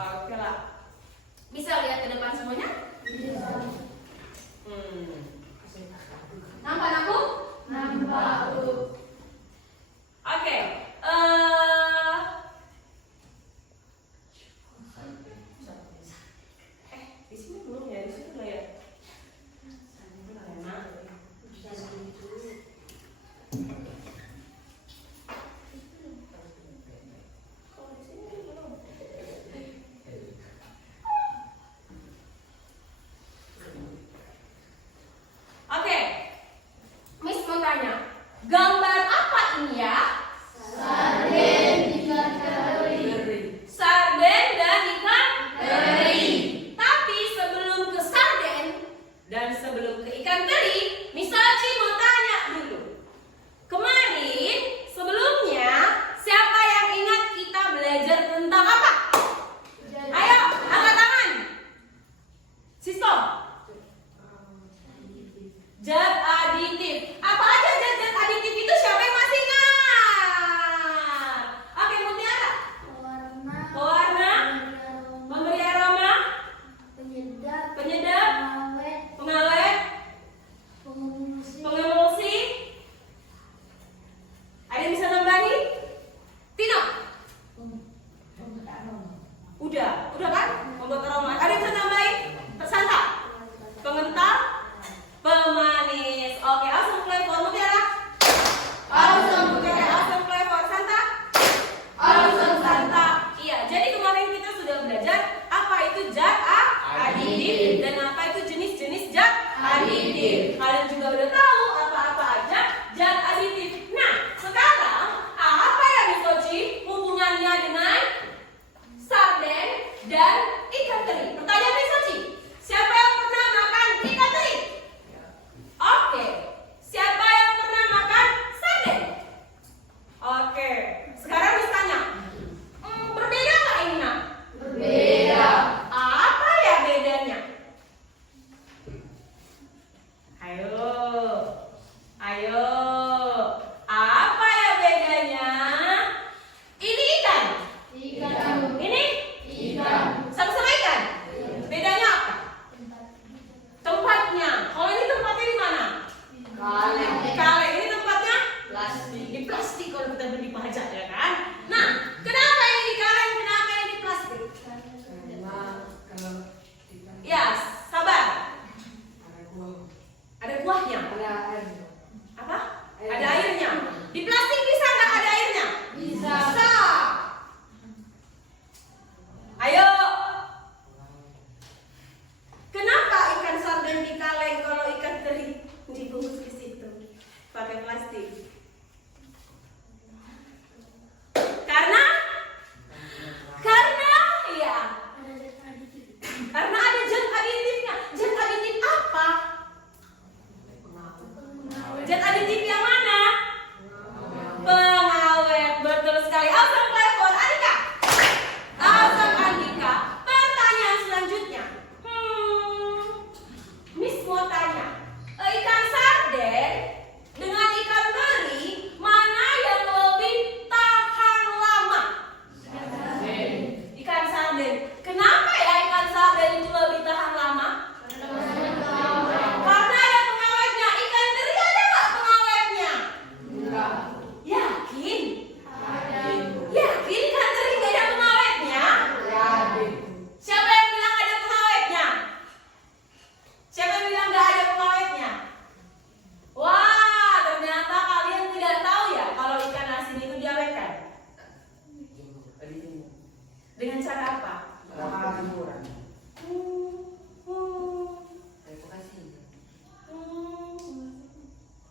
Oke lah. Bisa lihat ke depan semuanya? Bisa. Nampak aku? Nampak, Bu. Oke. Di sini belum ya? Di sini belum ya? Oke, Miss mau tanya, gambar apa ini ya? Sarden ikan teri. Sarden dan ikan teri. Tapi sebelum ke sarden dan sebelum ke ikan teri, Miss Oci mau tanya dulu. Kemarin sebelumnya siapa yang ingat kita belajar tentang apa? Ayo, angkat tangan. Sisto. Zat aditif. Apa aja zat aditif itu? Siapa yang masih ingat? Oke, Mutiara. Pewarna, memberi aroma, Penyedap, penyedap, pengawet, pengawet, pengemulsi, pengemulsi. Ada yang bisa nambahin? Tino. Udah kan? Membuat aroma. Ada yang bisa nambahin? Santa. Pengental, pemanis. Oke, awesome flavor. Mutiara. Awesome Mutiara. Awesome flavor. Santa. Awesome Santa. Iya, jadi kemarin kita sudah belajar apa itu zat aditif dan apa itu jenis-jenis zat aditif. Kalian juga udah tahu apa-apa aja zat aditif. Nah, sekarang apa ya Miss Oci hubungannya dengan sarden dan ikan teri? Pertanyaan Miss Oci, siapa yang pernah makan ikan teri? Oke, siapa yang pernah makan sarden? Oke, sekarang Miss tanya, berbeda nggak ini nak? berbeda. Apa ya bedanya? Ayo, ayo, apa ya bedanya? Ini ikan, Ikan, ini ikan, sama-sama ikan. Bedanya apa? Tempatnya. Kalau ini tempatnya di mana? kaleng, Kaleng. Ini tempatnya plastik, di plastik kalau kita beli pajak ya kan. Nah, kenapa ini di kaleng? Kenapa ini di plastik? Ya, sabar. Ada buahnya. Apa? Ada airnya. Di plastik bisa nggak ada airnya? bisa, Bisa. Ayo. Kenapa ikan sarden di kaleng kalau ikan teri dibungkus di situ pakai plastik? Karena ya, karena ada zat aditifnya. Zat aditif apa? Zat aditif yang mana? Pengawet. Betul sekali. Awesome flavor. Andika. Awesome Andika. Pertanyaan selanjutnya. Miss mau tanya, ikan sarden dengan ikan teri mana yang lebih tahan lama? Ikan sarden. Kenapa ya ikan sarden itu lebih tahan lama? Karena ada pengawetnya. Ikan teri ada nggak pengawetnya? enggak, Yakin? ada, Yakin ikan teri nggak ada pengawetnya? yakin, Siapa yang bilang ada pengawetnya? Siapa yang bilang nggak ada pengawetnya? Wah, ternyata kalian tidak tahu ya kalau ikan asin itu diawetkan. Dengan cara apa?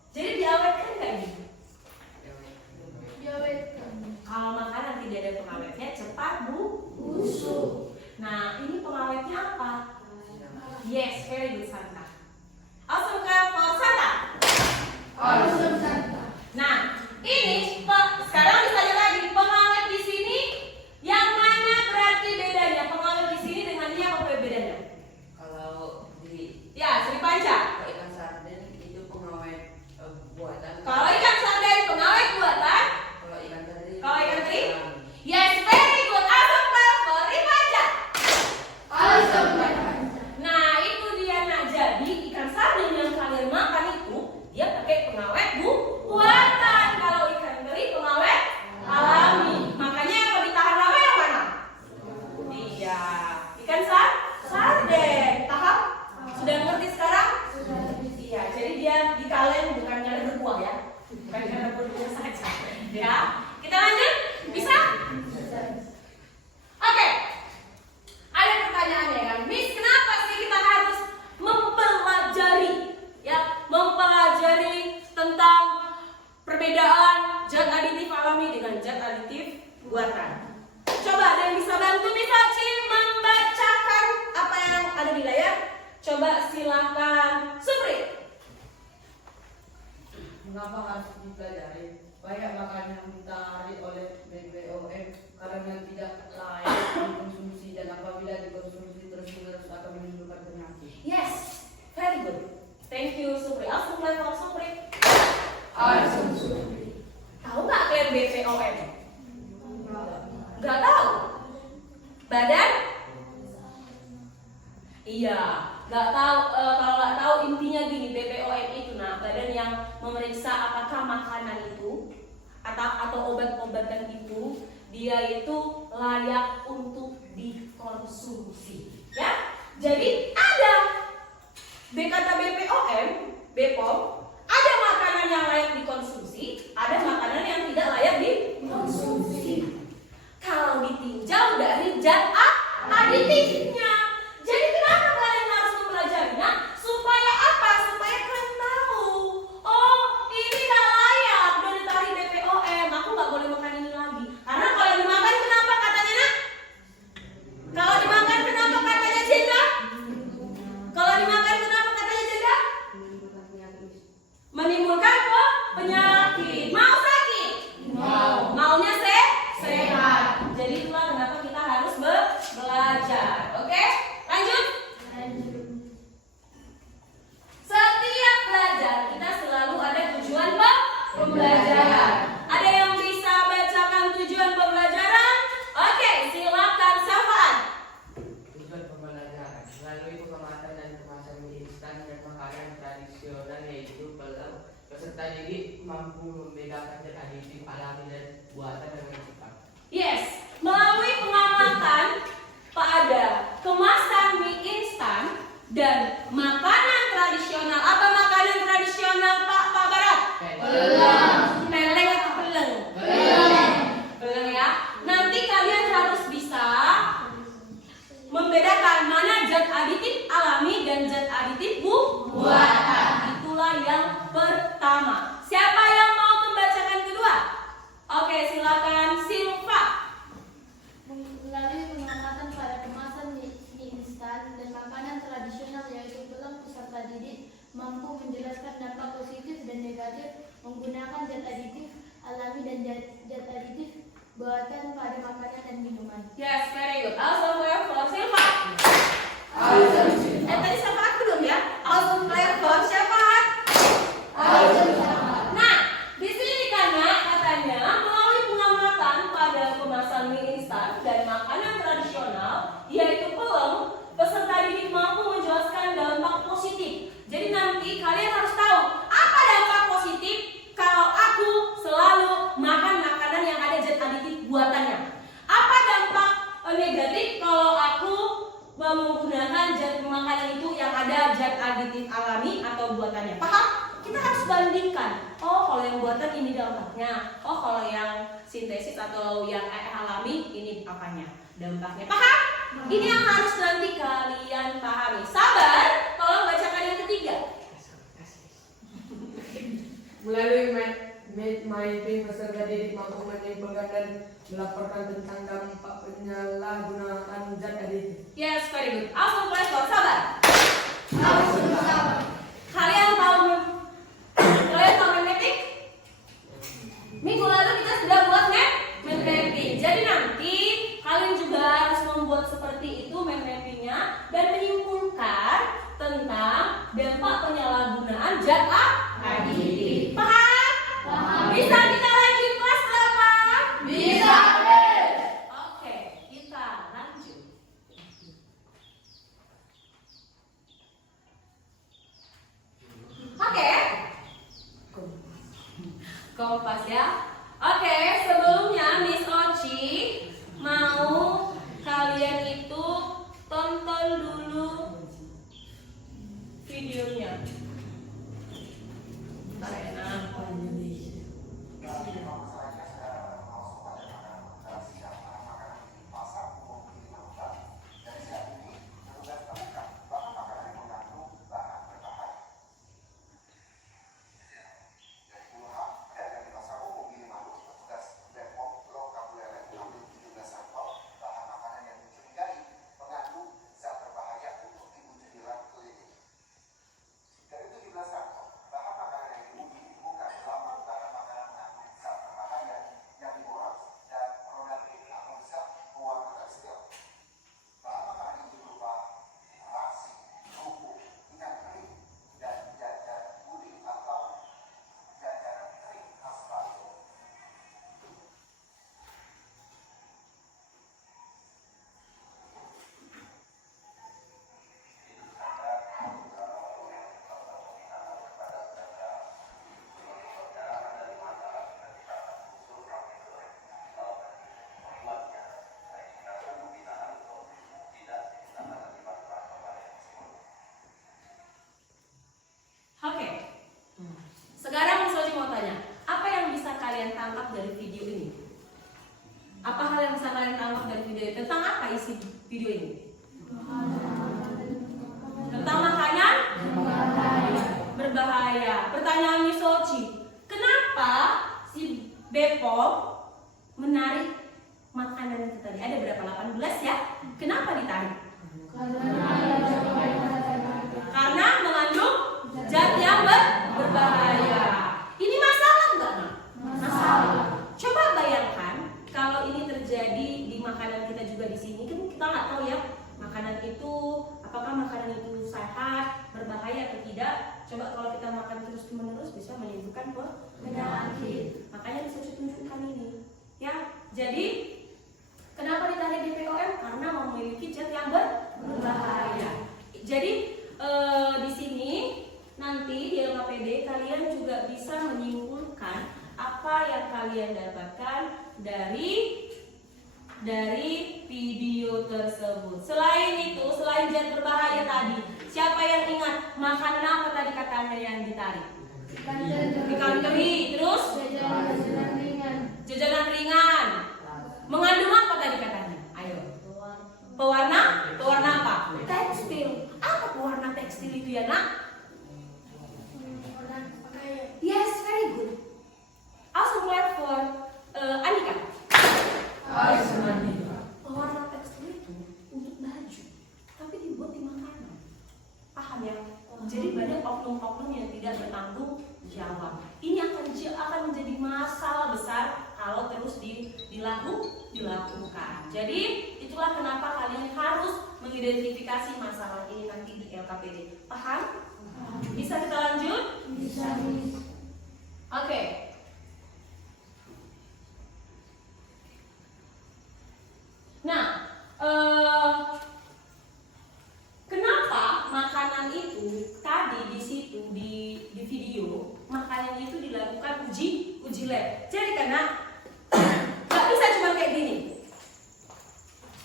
Jadi diawetkan nggak ini? diawetkan, Kalau makanan tidak ada pengawetnya cepat busuk, Nah, ini pengawetnya apa? Yes, very good Santa. Awesome for Santa. awesome Santa, Nah, ini sekarang ditanya lagi pengawet di sini yang mana berarti bedanya? Pengawet di sini dengan ini apa bedanya? Kalau di Ya, Sri Panca. ikan sarden itu pengawet buatan. Kalau ikan sarden pengawet buatan. Kalau ikan teri. Kalau ikan teri? Yes, very good. Awesome for Sri Panca. silahkan Supri. Mengapa harus dipelajari? Banyak makanan yang ditarik oleh BPOM karena tidak layak dikonsumsi dan apabila dikonsumsi terus-menerus akan menimbulkan penyakit. Yes, very good. Thank you Supri. Awesome play for Supri. Awesome Supri. Tahu nggak kalian BPOM? Nggak tahu. Badan? Iya, nggak tahu. Kalau nggak tahu intinya gini, BPOM itu badan yang memeriksa apakah makanan itu atau obat-obatan itu dia itu layak untuk dikonsumsi. Ya, jadi ada kata BPOM, ada makanan yang layak dikonsumsi, ada makanan yang tidak layak dikonsumsi. Kalau ditinjau dari zat aditifnya. Jadi kenapa kalian harus mempelajarinya? Supaya apa? Supaya kalian tahu. Oh, ini gak layak dari tadi BPOM. Aku gak boleh makan ini lagi. Karena kalau dimakan kenapa katanya nak? Kalau dimakan kenapa katanya Jenda? Kalau dimakan kenapa katanya Jenda? Menimbulkan penyakit. Mau sakit? Mau. Maunya sehat. Jadi itulah kenapa kita harus belajar. Oke? Lanjut. Setiap belajar kita selalu ada tujuan pembelajaran. Ada yang bisa bacakan tujuan pembelajaran? Oke, silakan Safan. Tujuan pembelajaran melalui pengamatan dan kemasan mie instan dan makanan tradisional yaitu peserta didik mampu membedakan zat aditif alami dan buatan dengan cepat. Yes, melalui pengamatan pada kemasan mie instan dan makanan tradisional. Apa makanan tradisional Pak Barat? Peleng atau peleng? Peleng ya. Nanti kalian harus bisa membedakan mana zat aditif alami dan zat aditif buatan. Itulah yang pertama. Siapa yang mau membacakan kedua? Oke, silakan Silva. Melalui pengamatan pada kemasan mie instan dan makanan tradisional yaitu belum peserta didik mampu menjelaskan dampak positif dan negatif menggunakan zat aditif alami dan zat aditif buatan pada makanan dan minuman. Yes, very good. Awesome player for Silva. Awesome. Tadi siapa aku belum ya? Awesome player for siapa? Awesome. Nah, di sini karena katanya melalui pengamatan pada kemasan mie instan dan makanan tradisional, yaitu pelem, peserta didik mampu menjelaskan dampak positif. Jadi nanti kalian harus tahu apa dampak positif kalau aku selalu makan makanan yang ada zat aditif buatannya. Apa dampak negatif kalau aku menggunakan zat makanan itu yang ada zat aditif alami atau buatannya. Paham? Kita harus bandingkan. Oh, kalau yang buatan ini dampaknya. Oh, kalau yang sintesis atau yang alami ini apanya? Dampaknya. Paham? Ini yang harus nanti kalian pahami. Sabar, tolong bacakan yang ketiga. Melalui mapping peserta didik mampu menyimpulkan dan melaporkan tentang dampak penyalahgunaan zat aditif. Yes, very good. Awesome play for sabar. Awesome. Kalian tahu mapping? Minggu lalu kita sudah buat mapping. Jadi nanti kalian juga harus membuat seperti itu mappingnya dan menyimpulkan tentang dampak penyalahgunaan zat aditif. Paham? Paham. Bisa kita lanjut kelas berapa? Bisa. Oke, kita lanjut. Oke. Kompas ya. Oke, sebelumnya Miss Oci mau kalian itu tonton dulu videonya. Karena isi video ini? Tentang makanan berbahaya. Pertanyaan Miss Oci, kenapa si Bepom menarik makanan itu tadi? Ada berapa? 18 ya? Kenapa ditarik? Karena mengandung zat yang berbahaya. Ini masalah enggak, Nak? Masalah. Coba bayangkan kalau ini terjadi di makanan kita juga di sini, kan kita nggak tahu ya makanan itu apakah makanan itu sehat, berbahaya atau tidak. Coba kalau kita makan terus menerus bisa menimbulkan penyakit. Makanya bisa tunjukkan ini, ya. Jadi kenapa ditarik di POM? Karena memiliki zat yang berbahaya. Jadi di sini nanti di LKPD kalian juga bisa menyimpulkan apa yang kalian dapatkan dari video tersebut. Selain itu, selain zat berbahaya tadi, siapa yang ingat makanan apa tadi kata Anda yang ditarik? Ikan teri, terus jajanan ringan. Mengandung apa tadi katanya? Ayo. Pewarna apa? Tekstil. Apa pewarna tekstil itu ya, Nak? Yes, very good. Also clap for Anika. Pewarna tekstil itu untuk baju, tapi dibuat di makanan. Paham ya? Jadi banyak oknum-oknum yang tidak bertanggung jawab. Ini akan menjadi masalah besar kalau terus dilakukan. Jadi itulah kenapa kalian harus mengidentifikasi masalah ini nanti di LKPD. Paham? Bisa kita lanjut? Bisa. Oke. Nah, kenapa makanan itu tadi di situ di video makanan itu dilakukan uji lab. Jadi karena nggak bisa cuma kayak gini.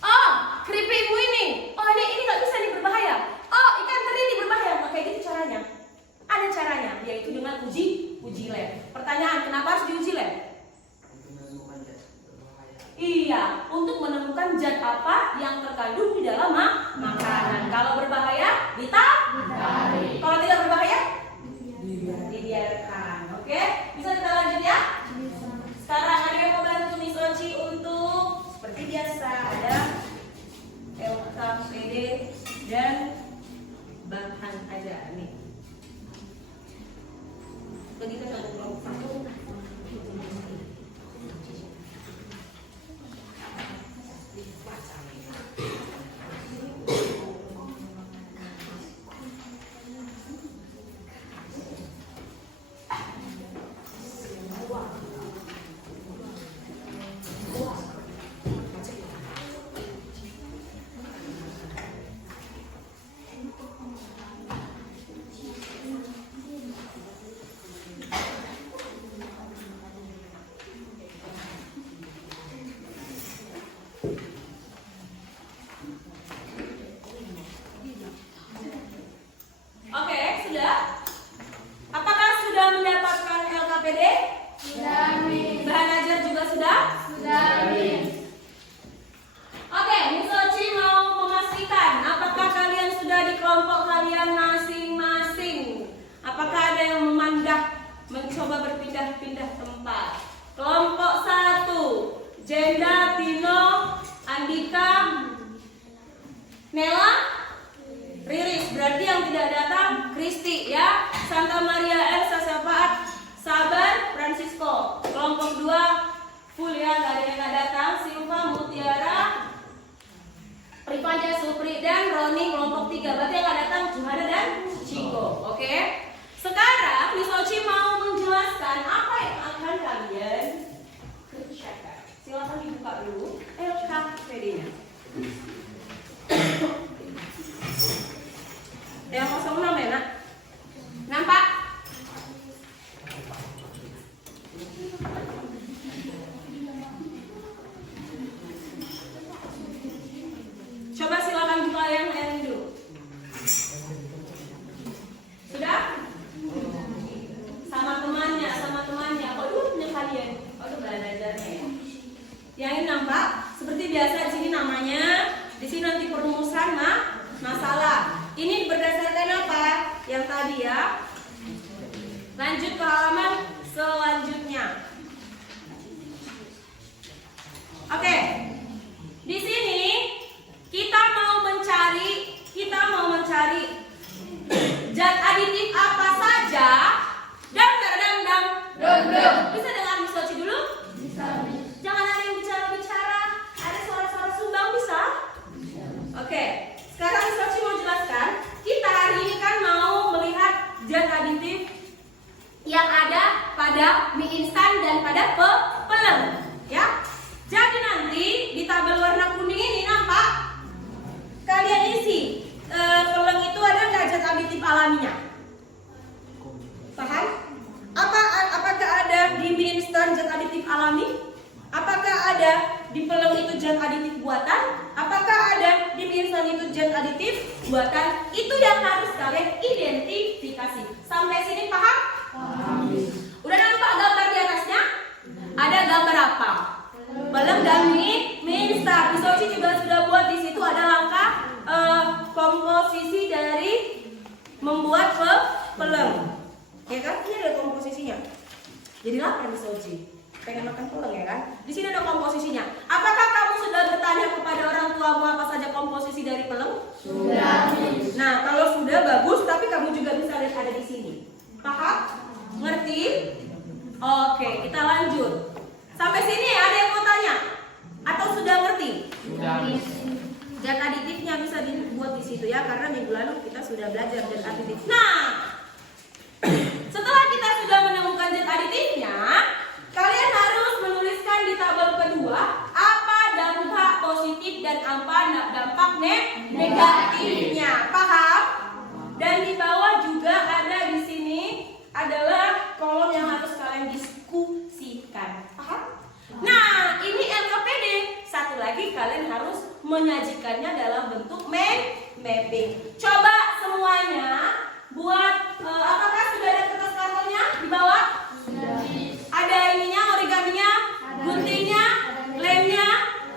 Oh, keripikmu ini. Oh, ini nggak bisa, ini berbahaya. Oh, ikan teri ini berbahaya. Nggak kayak gitu caranya. Ada caranya, yaitu dengan uji lab. Pertanyaan, kenapa harus diuji lab? Iya, untuk menemukan zat apa yang terkandung di dalam makanan. Kalau berbahaya, ditarik. Kalau tidak berbahaya, dibiarkan. Oke, bisa kita lanjut ya? Sekarang ada yang membantu Miss Oci untuk seperti biasa ada LKPD dan bahan aja nih. Begitu satu kelompok satu. Oke, sudah? Apakah sudah mendapatkan LKPD? Sudah. Bahan ajar juga sudah? Oke, Miss Oci mau memastikan apakah kalian sudah di kelompok kalian masing-masing? Apakah ada yang mencoba berpindah-pindah tempat? Kelompok 1, Jenda, Tino, Andika, Nela, Riris. Berarti yang tidak datang Kristi ya. Santa Maria, Elsa, Syafaat, Sabar, Francisco. Kelompok 2 full ya, nggak ada yang nggak datang. Silva, Mutiara, Pripaja, Supri, dan Roni. Kelompok 3 berarti yang nggak datang Juhada dan Chico. Oke. Sekarang Miss Oci mau menjelaskan apa yang akan kalian kerjakan. Silakan dibuka dulu LKPD-nya. Yang 06 ya, Nak? Nampak? Coba silakan buka yang ini dulu. Sudah? Sama temannya. Oh, dulu punya kalian. Oh, itu belajarnya ya. Yang ini nampak? Seperti biasa di sini lanjut ke halaman selanjutnya. Oke. Di sini kita mau mencari zat aditif apa saja. Dam. Bisa dengar Miss Oci dulu? Jangan ada yang bicara-bicara. Ada suara-suara sumbang bisa? Oke. Sekarang Miss Oci mau jelaskan. Kita hari ini kan mau melihat zat aditif yang ada pada mie instan dan pada pelem, ya. Jadi nanti di tabel warna kuning ini nampak kalian isi pelem itu ada nggak zat aditif alaminya? Paham? Apakah ada di mie instan zat aditif alami? Apakah ada di pelem itu zat aditif buatan? Apakah ada di mie instan itu zat aditif buatan? Itu yang harus kalian identifikasi. Sampai sini paham? Udah nampak gambar di atasnya? Ada gambar apa? Pelem dan mie instan. Miss Oci juga sudah buat di situ ada langkah komposisi dari membuat pelem. Ya kan? Ini ada komposisinya. Jadi lapar Miss Oci. Pengen makan pelem ya kan? Di sini ada komposisinya. Apakah kamu sudah bertanya kepada orang tuamu apa saja komposisi dari pelem? Sudah. Nah, kalau sudah bagus, tapi kamu juga bisa lihat ada di sini. Paham? Ngerti? Oke, kita lanjut. Sampai sini ada yang mau tanya? Atau sudah ngerti? Sudah. Zat aditifnya bisa dibuat di situ ya, karena minggu lalu kita sudah belajar zat aditif. Nah, setelah kita sudah menemukan zat aditifnya, kalian harus menuliskan di tabel kedua apa dampak positif dan apa dampak negatifnya. Paham? Dan di bawah juga ada di sini adalah kolom yang harus kalian diskusikan. Paham? Nah, ini LKPD. Satu lagi kalian harus menyajikannya dalam bentuk mapping. Coba semuanya buat apakah sudah ada kertas kartonnya di bawah? Sudah. Ada ininya, origaminya, guntingnya, lemnya,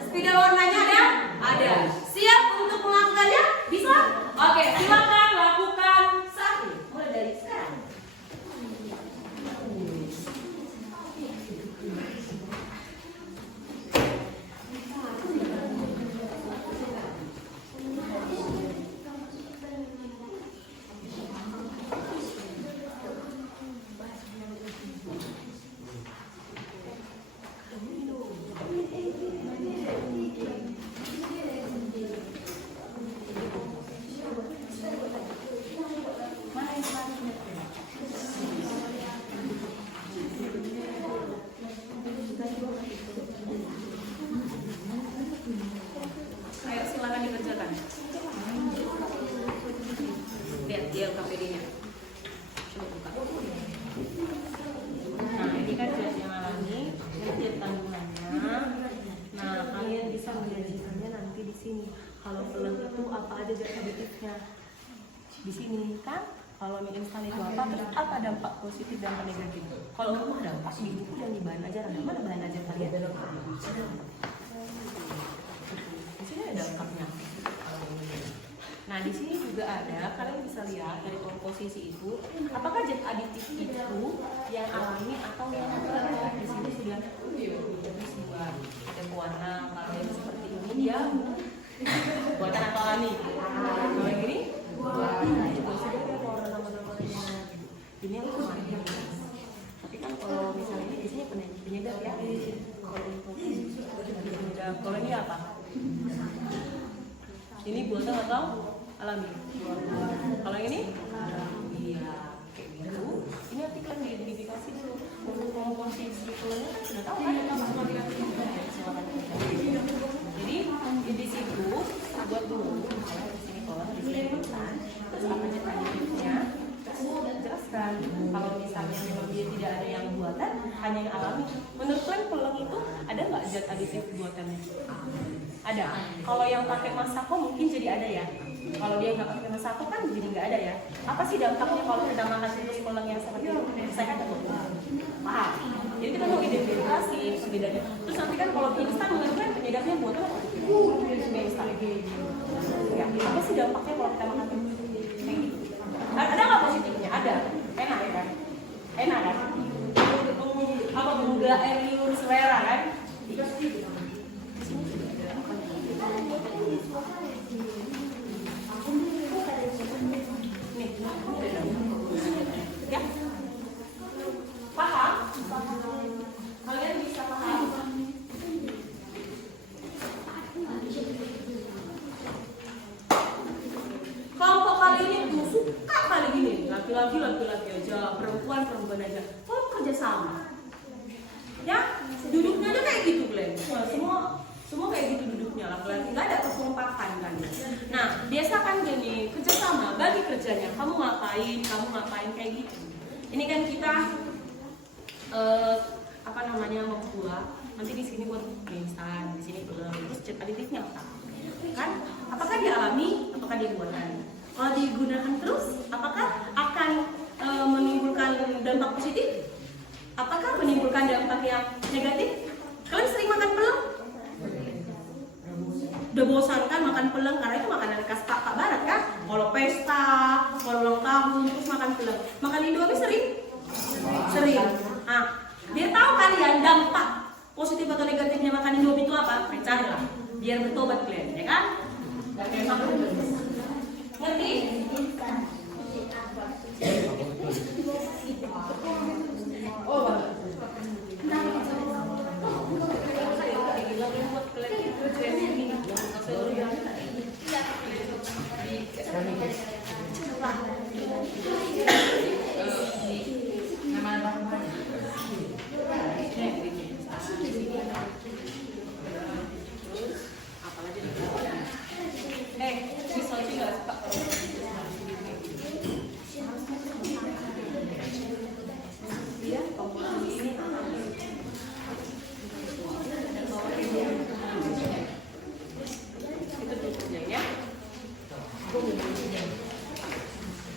spidol warnanya ada? Ada. Siap untuk melakukannya? Bisa? Oke, silakan lakukan saat ini. Mulai dari sekarang. Ayo silakan dikerjakan. Lihat dia LKPD-nya. Coba buka. Nah, ini kan zat yang alami, ini zat kandungannya. Nah, kalian bisa menjanjikannya nanti di sini. Kalau pelem itu apa aja zat aditifnya? Di sini kan kalau mie instan itu apa, terus apa dampak positif dan negatif. Kalau rumah dampak di buku dan di bahan ajaran, mana bahan ajar kalian? Di sini ada dampaknya. Nah, di sini juga ada, kalian bisa lihat dari komposisi itu, apakah zat aditif itu yang alami atau yang buatan. Di sini sudah sebuah ada pewarna kalian seperti ini dia buatan atau alami. Kalau yang ini itu sudah ada pewarna nama-namanya. Ini yang kemarin. Tapi kan kalau misalnya ini biasanya penyedap ya. Kalau ini apa? Ini buatan atau alami? Kalau ini? Iya, kayak gitu. Ini nanti kan diidentifikasi dulu. Untuk komposisi telurnya kan sudah tahu kan? Jadi di situ buat dulu. Di sini kolom, di sini bukan. Terus apa zat aditifnya? Jelaskan. Kalau misalnya memang dia tidak ada yang buatan, hanya yang alami. Menurut kalian peleng itu ada nggak zat aditif buatannya? Ada. Kalau yang pakai Masako mungkin jadi ada ya. Kalau dia nggak pakai Masako kan jadi nggak ada ya. Apa sih dampaknya kalau kita makan terus peleng yang seperti itu? Saya kan tahu. Paham. Jadi kita mau identifikasi perbedaannya. Terus nanti kan kalau instan menurut kan penyedapnya buatan apa? Instan. Ya, apa sih dampaknya kalau kita makan terus? Ada nggak positifnya? Ada. Enak ya kan? Enak kan? Nah, biasakan gini, kerjasama, bagi kerjanya. Kamu ngapain, kayak gitu. Ini kan kita membuat. Nanti di sini buat instan, di sini belum. Terus zat aditifnya apa? Kan? Apakah dialami? Apakah dia buatan? Kalau digunakan terus, apakah akan menimbulkan dampak positif? Apakah menimbulkan dampak yang negatif? Kalian sering makan pelem? Udah bosan kan makan pelem, karena itu makanan khas Pak Barat kan? Kalau pesta, kalau ulang tahun, terus makan pelem. Makan Indomie sering? Sering. Nah, biar tahu kalian dampak positif atau negatifnya makan Indomie itu apa? Carilah, biar bertobat kalian, ya kan? Ngerti?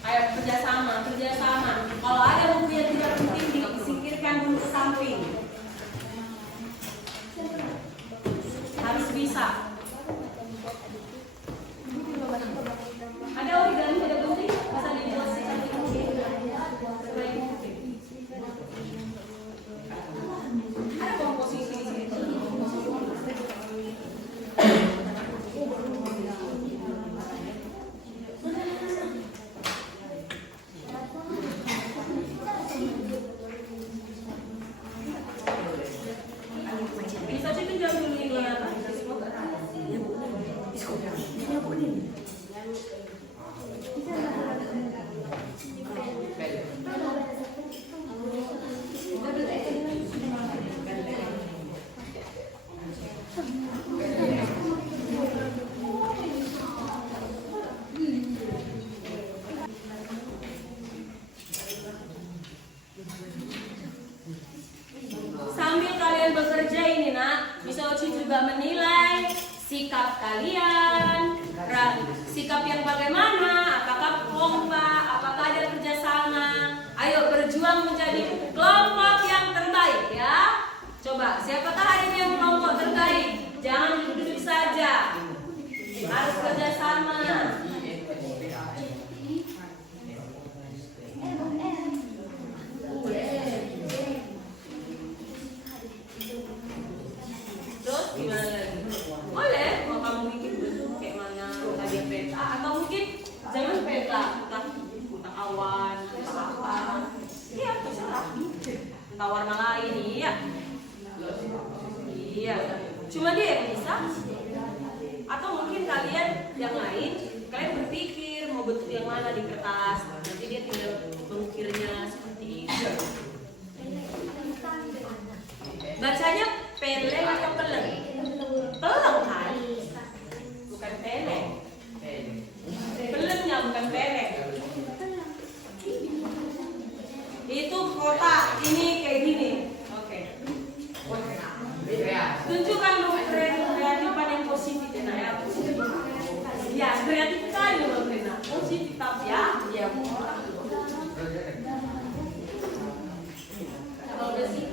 Ayo kerjasama. Kalau ada buku yang tidak penting disingkirkan dulu ke samping. Harus bisa. Ada origami tidak penting, bisa dibuat secantik mungkin. Sebaik mungkin. Ada komposisi di sini. Sambil kalian bekerja ini nak, Miss Oci juga menilai sikap kalian, sikap yang bagaimana, apakah kompak, apakah ada kerjasama. Ayo berjuang menjadi kelompok yang terbaik ya. Coba, siapakah hari ini yang kelompok terbaik? Jangan duduk-duduk saja, harus kerjasama. Terus gimana lagi? Boleh, mau kamu bikin bentuk kayak mana, tadi peta, atau mungkin jangan peta, entah awan, entah apa. Iya, terserah. Entah warna lain, iya. Iya, cuma dia yang bisa. Atau mungkin kalian yang lain, kalian berpikir mau bentuk yang mana di kertas, nanti dia tinggal mengukirnya seperti itu. Bacanya peleng atau peleng? Peleng kan? Bukan peleng. Pelengnya bukan peleng. Itu kotak ini kayak gini. Oke. Tunjukkan dong kreatifan yang positif ya. Ya, kreatif sekali loh Rena. Positif tapi ya. Ya, kalau udah sih.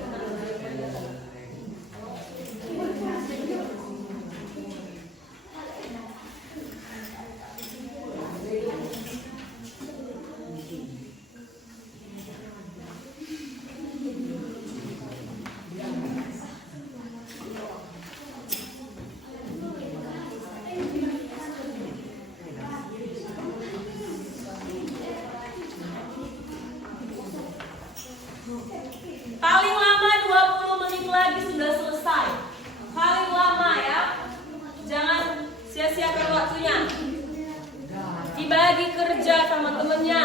Paling lama 20 menit lagi sudah selesai. Paling lama ya. Jangan sia-siakan waktunya. Dibagi kerja sama temennya.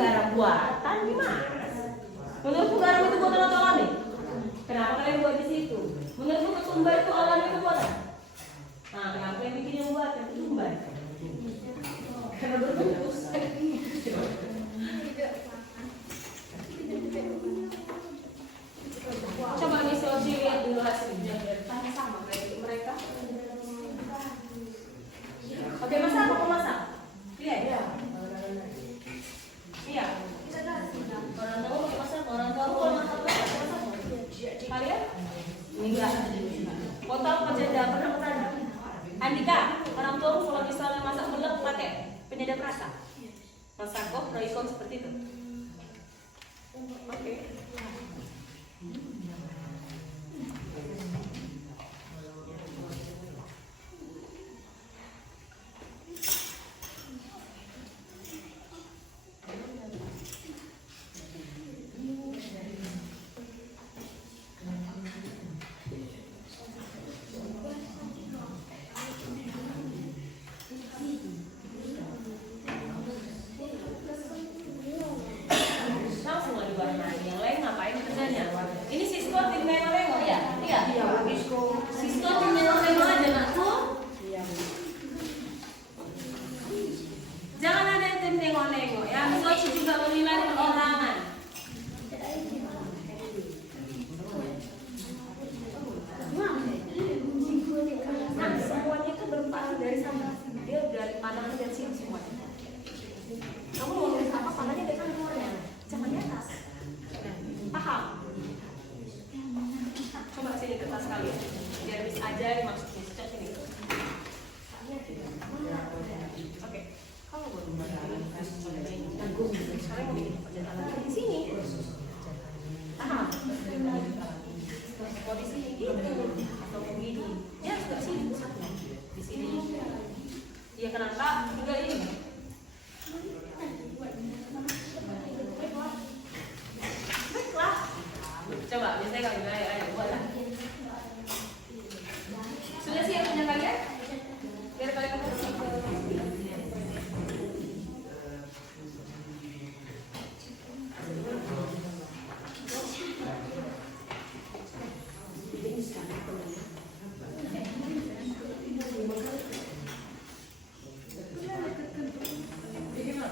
garam buatan gimana? Menurutmu garam itu buatan atau alami? Kenapa kalian buat di situ? Menurutmu ketumbar itu alami atau buatan? Nah, kenapa yang bikin yang buatan ketumbar? Karena berbungkus. Coba Miss Yosi lihat dulu hasilnya. Tanya sama kayak mereka. Oke, masak apa masak? Lihat ya. Iya. Orang tahu pakai masak, orang tahu kalau masak masak. Kalian? Enggak. Kau tahu penyedap pernah bertanya? Andika, orang tua kalau misalnya masak melek pakai penyedap rasa. Masak kok, roikong seperti itu. Oke.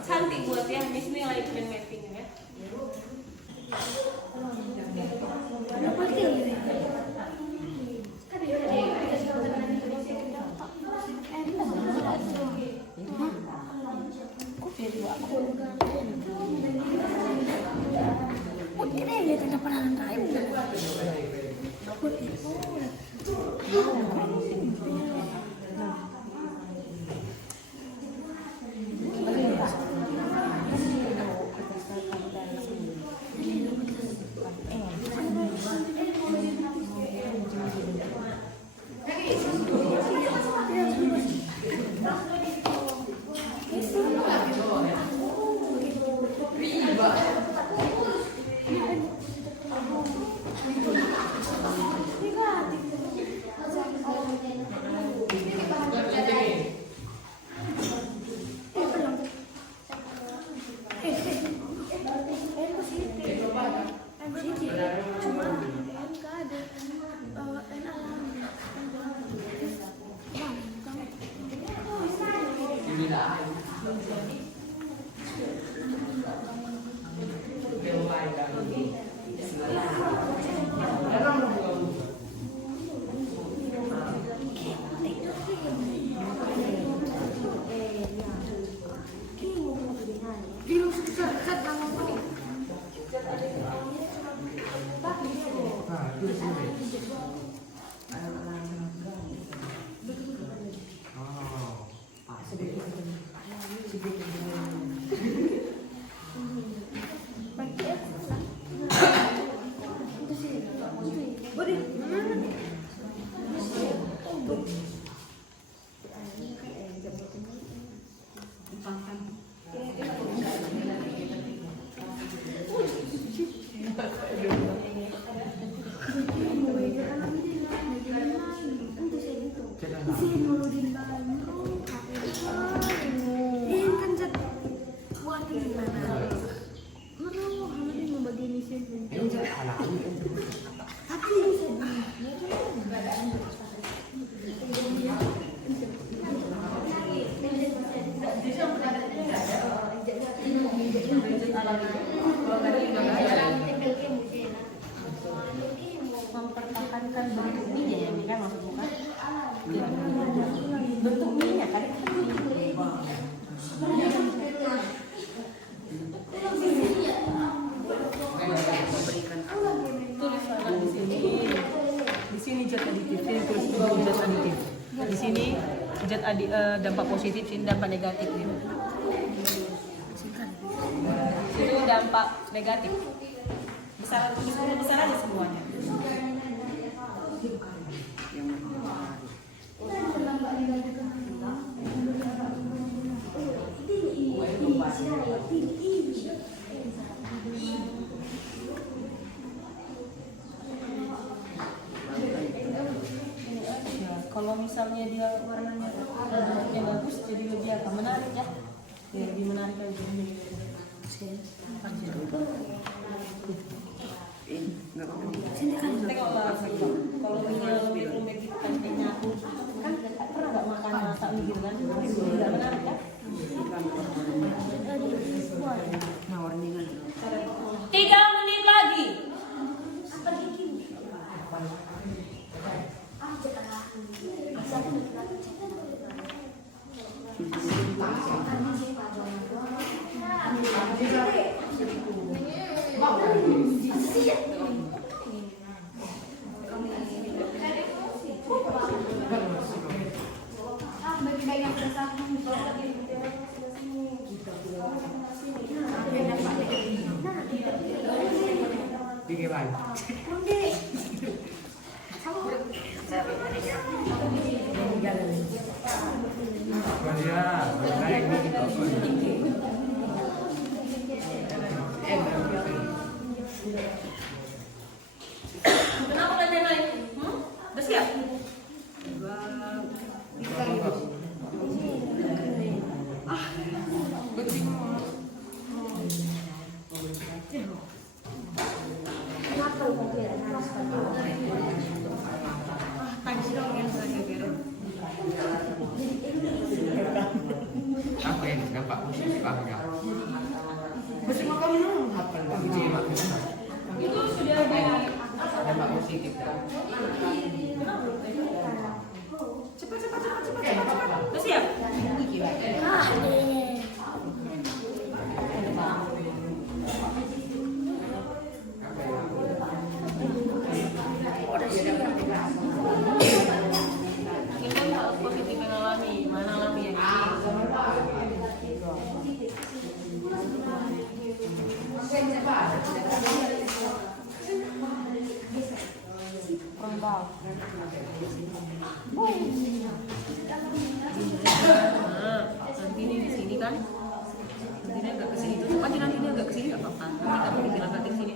Cantik buat ya, Miss ini lagi pengen mapping ya. dampak positif sini, dampak negatif nih. Itu dampak negatif. Besar aja semuanya. Ya, kalau misalnya dia warnanya bentuknya bagus, jadi lebih apa? Menarik ya? Ya, lebih menarik aja. Kalau punya lebih rumit gitu kan nyapu kan pernah nggak makan masak gitu kan? Nggak menarik ya? 3 menit lagi. Kenapa kalian naik? Udah siap? Apa yang dampak positif apa? Itu sudah ada. Dampak positif. Cepat. Udah siap? Ini hal positif yang alami, mana alami yang nanti ini di sini kan, nanti dia agak kesini tuh, aja nanti dia agak kesini nggak apa-apa, nanti kamu bikin agak di sini.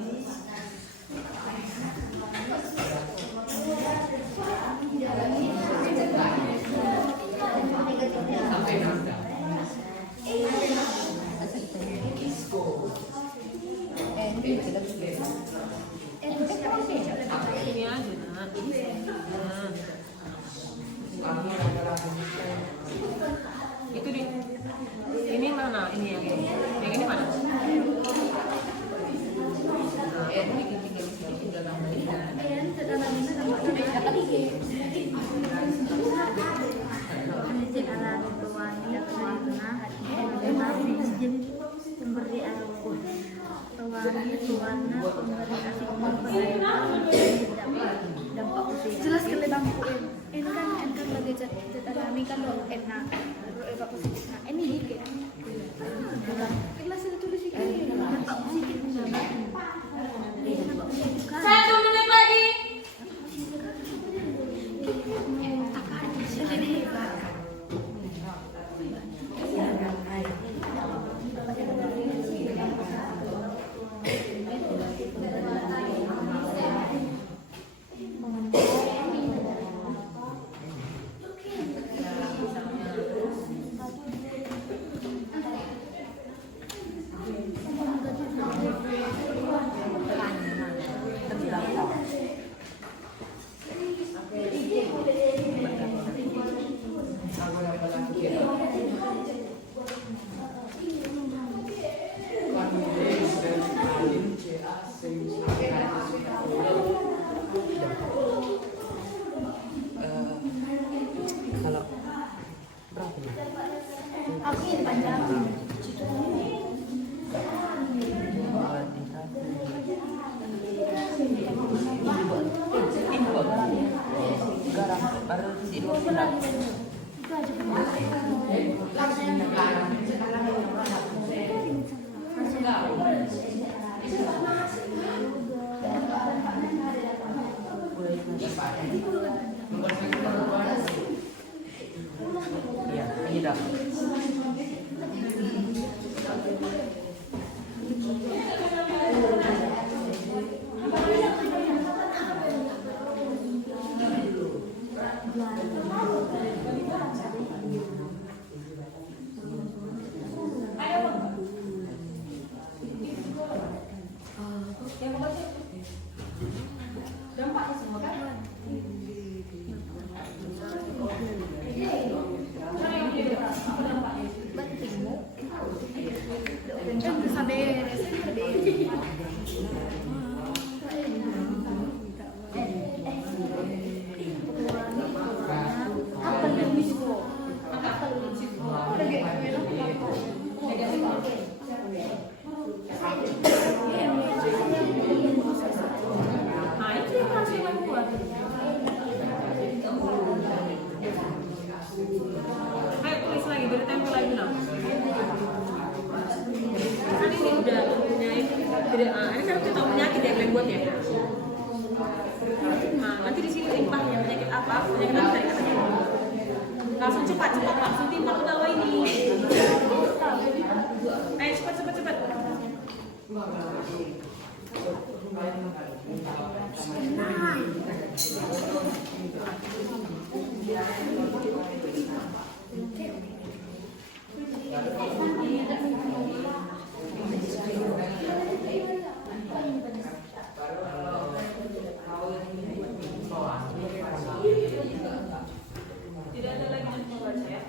Ini aja nak. Itu di ini mana? Ini yang ini mana? Ini tinggal di sini tinggal pemberi aku pewangi pewarna pemberi asik pemberi dampak usia jelas ke bangku ini kan lagi cat alami kan lo enak dampak positif nah ini dikit kelas itu tulis ini dampak positif dampak 1 menit lagi. Iya, ini dah. Nah, itu yang harus yang buat. Ayo tulis lagi, beri tempo lagi nah. Kan ini udah punya ini kan kita tahu penyakit ya kalian buat ya. Nah, nanti di sini timpahnya penyakit apa tadi katanya. Langsung cepat langsung timpah ke bawah ini. Ayo cepat. Tidak ada lagi yang mau baca ya.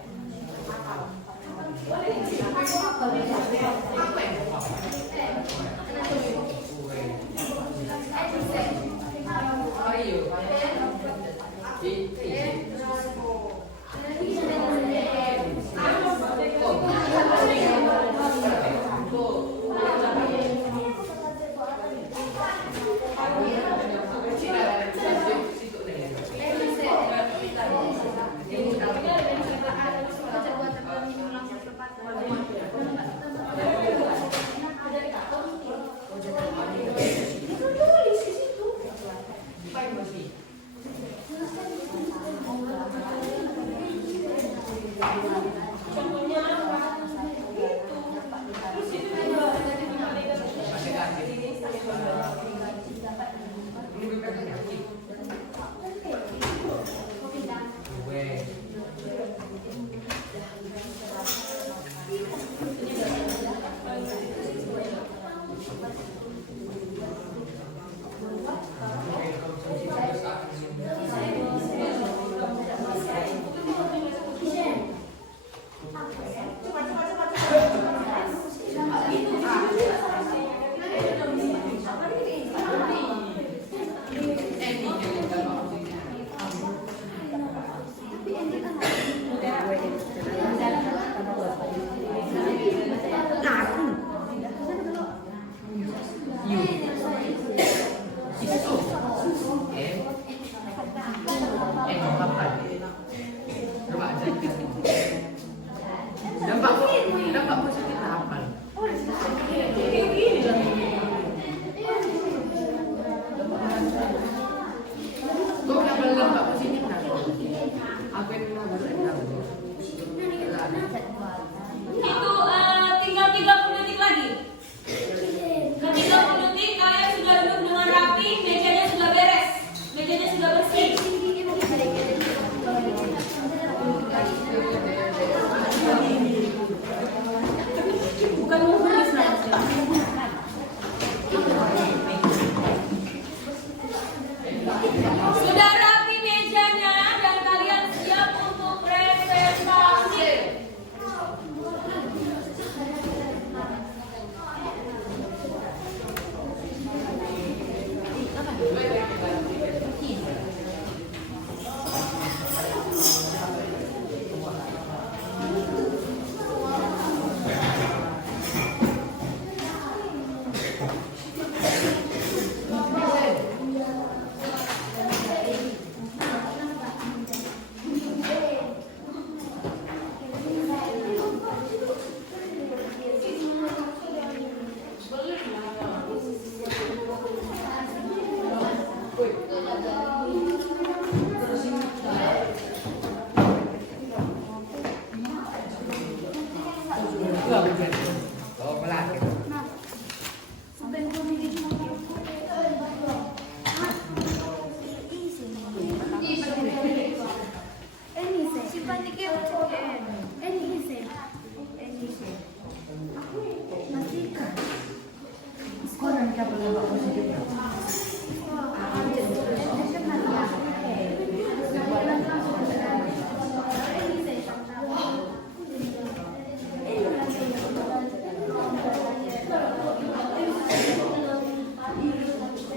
siapa dampak positifnya?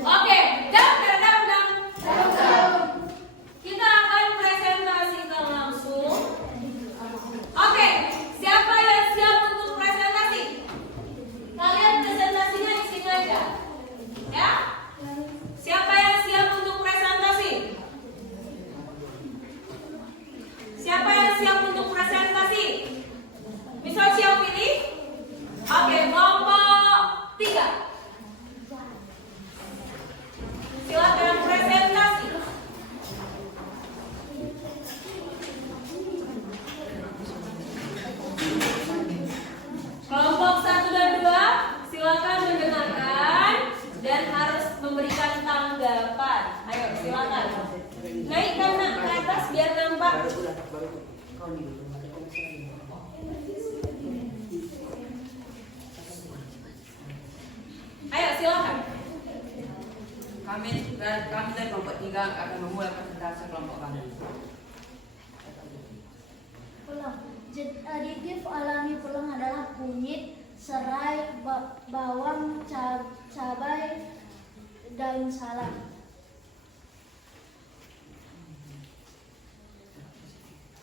Oke, dam. Kita akan presentasikan langsung. Oke, siapa yang siap untuk presentasi? Kalian presentasinya di sini aja. Ya? Siapa yang siap untuk presentasi? Siapa yang siap untuk presentasi? Misal siap pilih? Oke, kelompok 3. Silakan presentasi. Kelompok 1 dan 2, silakan mendengarkan dan harus memberikan tanggapan. Ayo, silakan. Naikkan ke atas biar nampak. Ayo, silakan. Kami dari kelompok 3 akan memulai presentasi kelompok kami. Pelang. Zat aditif alami pelang adalah kunyit, serai, bawang, cabai, daun salam.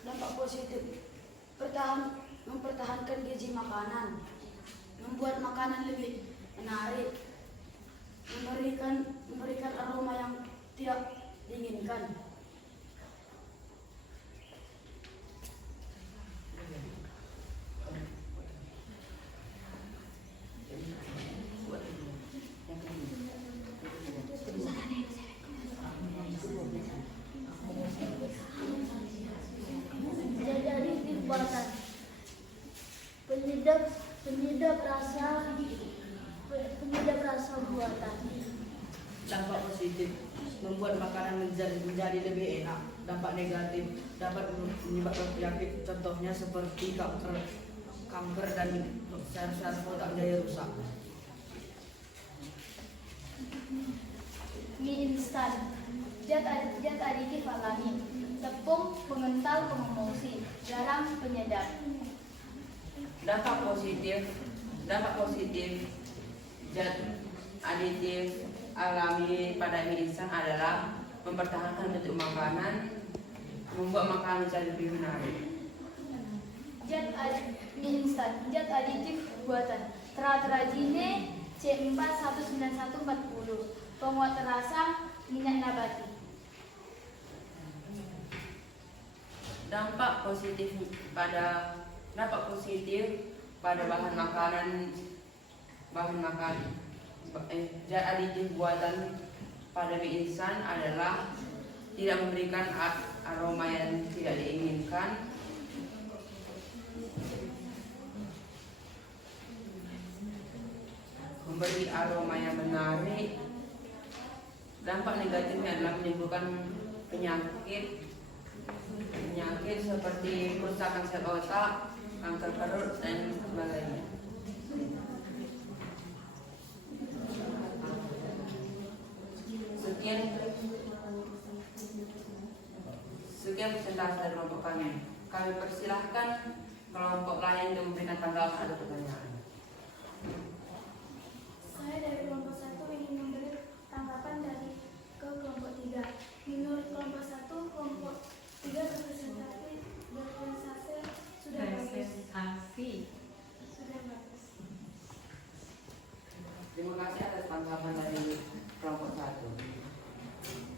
Dampak positif, mempertahankan gizi makanan, membuat makanan lebih menarik, memberikan aroma yang tidak diinginkan. Zat aditif buatan. Penyedap rasa buatan. Dampak positif, membuat makanan menjadi lebih enak. Dampak negatif, dapat menyebabkan penyakit, contohnya seperti kanker dan sel-sel otak menjadi rusak. Mie instan. Zat aditif alami. Tepung, pengental, pememulsi, garam, penyedap. Dampak positif zat aditif alami pada mie instan adalah mempertahankan bentuk makanan, membuat makanan menjadi lebih menarik. Mie instan. Zat aditif buatan. Tetrahydrate C4191440. Penguat rasa, minyak nabati. Dampak positif pada bahan makanan zat aditif buatan pada mie instan adalah tidak memberikan aroma yang tidak diinginkan, memberi aroma yang menarik. Dampak negatifnya adalah menimbulkan penyakit seperti kerusakan sel otak, kanker perut, dan sebagainya. Sekian presentasi dari kelompok kami. Kami persilahkan kelompok lain untuk memberikan tanggapan atau pertanyaan. Saya dari kelompok 1 ingin memberi tanggapan dari ke kelompok 3. Menurut kelompok 1, kelompok 3 berpresentasi sudah bagus. Sudah bagus. Terima kasih atas tanggapan dari kelompok 1.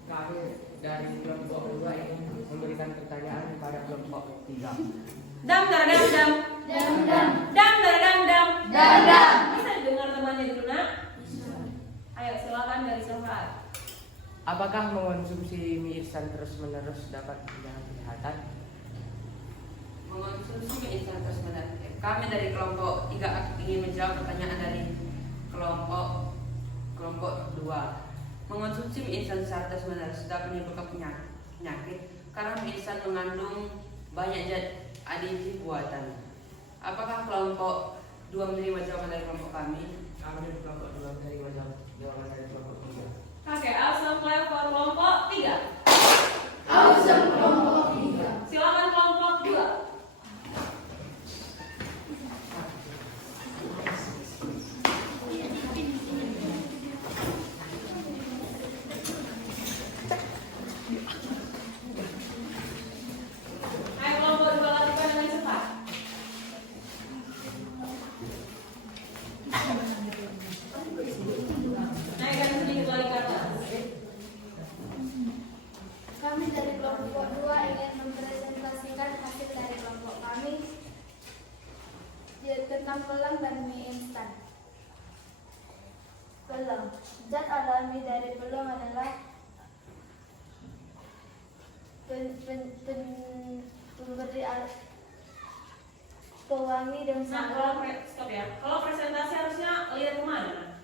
Kami dari kelompok 2 ingin memberikan pertanyaan kepada kelompok 3. Dam. Bisa dengar temannya dulu, Nak? Ayo, silakan dari Sofat. Apakah mengonsumsi mie instan terus-menerus dapat menjaga kesehatan? Mengonsumsi mie instan terus-menerus. Kami dari kelompok 3 ingin menjawab pertanyaan dari kelompok 2. Mengonsumsi mie instan secara terus-menerus dapat menimbulkan penyakit karena mie instan mengandung banyak zat aditif buatan. Apakah kelompok 2 menerima jawaban dari kelompok kami? Kami dari kelompok 2 menerima jawaban. pelang. Zat alami dari pelang adalah pemberi pewangi dan Nah, stop ya. Kalau presentasi harusnya lihat kemana?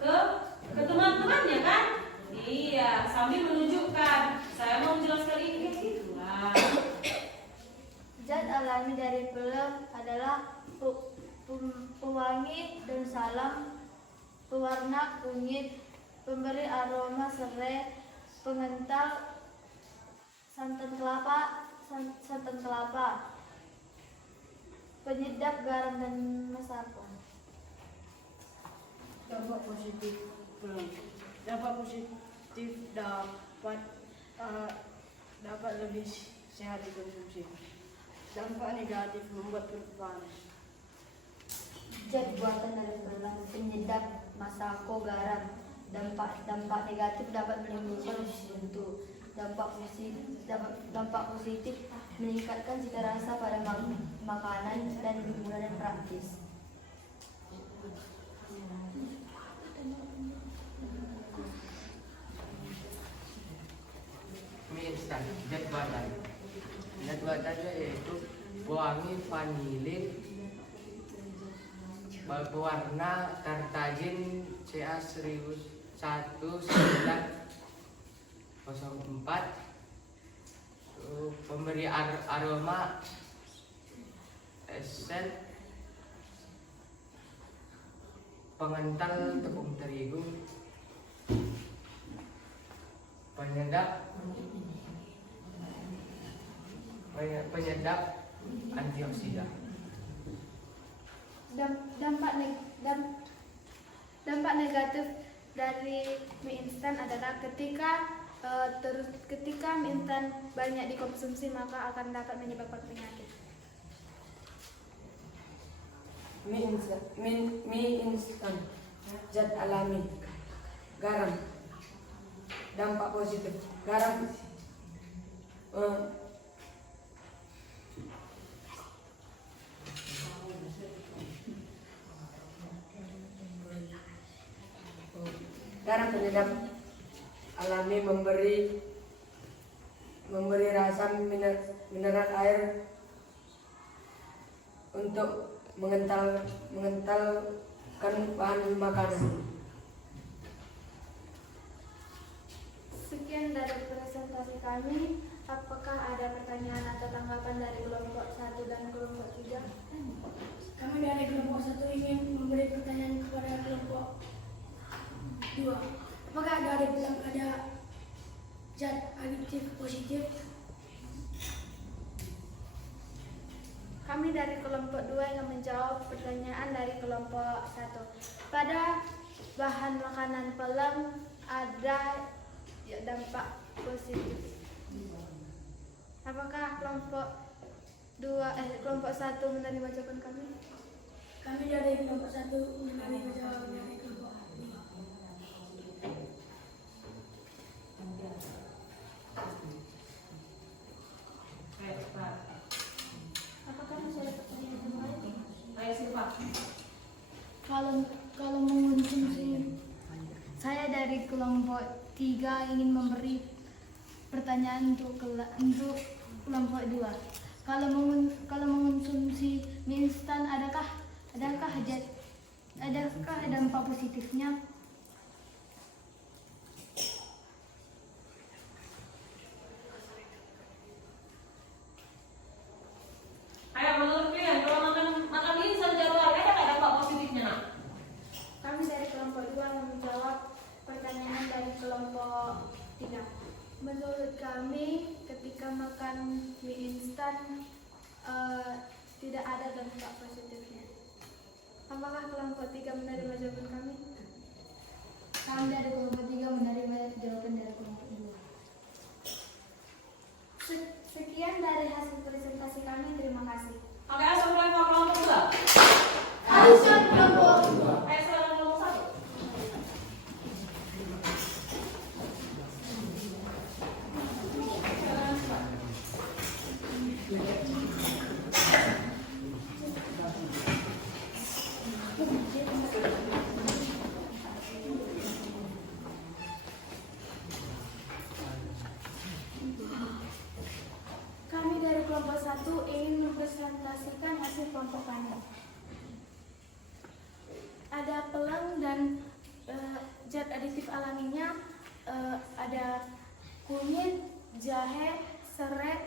Ke teman-temannya kan? Iya, sambil menunjukkan saya mau menjelaskan ini gitu lah. Zat alami dari pelang adalah pewangi dan salam, pewarna kunyit, pemberi aroma serai, pengental santan kelapa, penyedap garam dan masako. Dampak positif pelang. Dampak positif dapat lebih sehat dikonsumsi. Dampak negatif membuat perut panas. Zat buatan dari pelang penyedap masako garam. Dampak negatif dapat menimbulkan buntu. Dampak positif meningkatkan cita rasa pada makanan dan mudah dan praktis. Mie instan, zat buatan. Zat buatannya yaitu pewangi vanilin, pewarna tartajin CA1904, pemberi aroma esen, pengental tepung terigu, penyedap antioksidan. Dampak negatif dari mie instan adalah ketika mie instan banyak dikonsumsi maka akan dapat menyebabkan penyakit. Mie instan, zat alami, garam. Dampak positif, garam penyedap alami, memberi rasa mineral air untuk mengentalkan bahan makanan. Sekian dari presentasi kami. Apakah ada pertanyaan atau tanggapan dari kelompok 1 dan kelompok 3? Kami dari kelompok 1 ingin memberi pertanyaan kepada kelompok 2. Apakah dari pelang ada zat aditif positif? Kami dari kelompok 2 yang menjawab pertanyaan dari kelompok 1. Pada bahan makanan pelang ada dampak positif. Apakah kelompok 1 menerima jawaban kami? Kami dari kelompok 1 menerima jawaban dari kelompok 2. Apakah masih ada pertanyaan yang lain? Ayo Silva. Kalau mengonsumsi, saya dari kelompok 3 ingin memberi pertanyaan untuk kelompok 2. Kalau mengonsumsi mie instan adakah dampak positifnya? Ayo menurut kalian kalau makan mie instan jadwal ada nggak dampak positifnya nak? Kami dari kelompok 2 yang menjawab pertanyaan dari kelompok 3. Menurut kami ketika makan mie instan tidak ada dampak positifnya. Apakah kelompok 3 menerima jawaban kami? Kami dari kelompok 3 menerima jawaban dari kelompok 2. Sekian dari hasil presentasi kami. Terima kasih. Oke, asal kelompok 2. Hasil kelompok 2. Ayo sekarang kelompok 1. aditif alaminya ada kunyit, jahe, serai,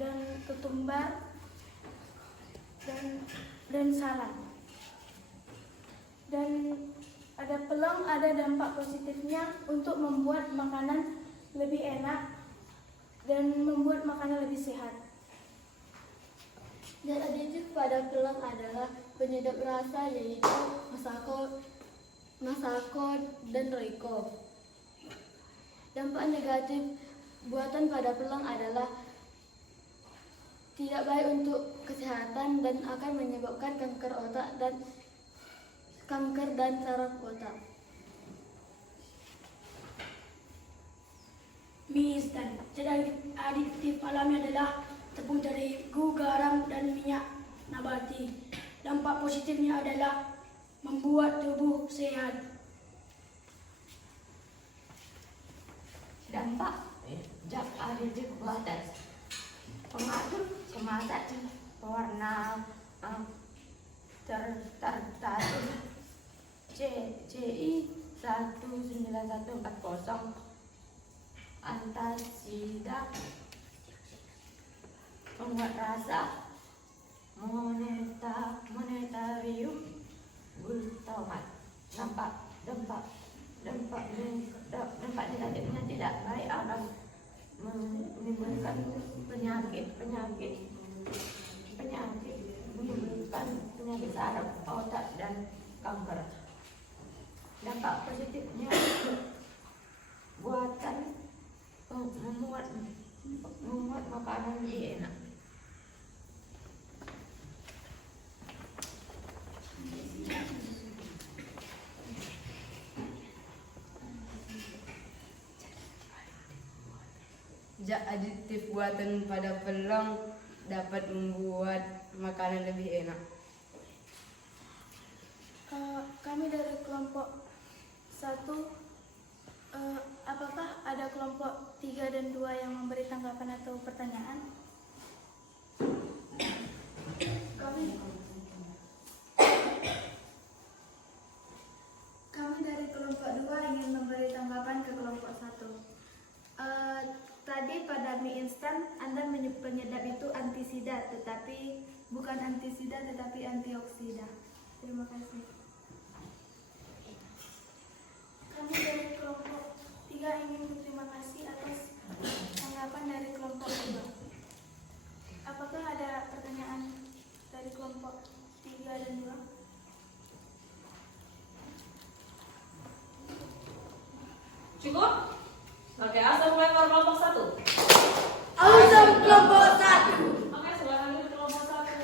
dan ketumbar, dan salam. Dan ada peluang, ada dampak positifnya untuk membuat makanan lebih enak dan membuat makanan lebih sehat. Dan aditif pada pelang adalah penyedap rasa yaitu masako dan roiko. Dampak negatif buatan pada pelang adalah tidak baik untuk kesehatan dan akan menyebabkan kanker otak dan kanker dan saraf otak. Mie instan. Jadi aditif alami adalah tepung terigu, garam, dan minyak nabati. Dampak positifnya adalah membuat tubuh sehat. Dampak zat aditif buatan pengatur semasa pewarna tertentu CCI 19140 antasida membuat rasa monetarium glutamate. Dampak negatifnya tidak baik, akan menimbulkan penyakit menimbulkan penyakit saraf otak dan kanker. Dampak positifnya buatan membuat makanan lebih enak. Zat aditif buatan pada pelang dapat membuat makanan lebih enak. Kami dari kelompok 1, apakah ada kelompok 3 dan 2 yang memberi tanggapan atau pertanyaan? Kami dari kelompok 2 ingin memberi tanggapan ke kelompok 1. Tadi pada mie instan Anda menyebut penyedap itu antisida, tetapi bukan antisida tetapi antioksida. Terima kasih. Kami dari kelompok 3 ingin berterima kasih atas tanggapan dari kelompok 2. Apakah ada pertanyaan dari kelompok 3 dan 2? Cukup? Oke, langsung mulai kelompok 1. Awesome kelompok 1. Oke, silakan dulu kelompok 1.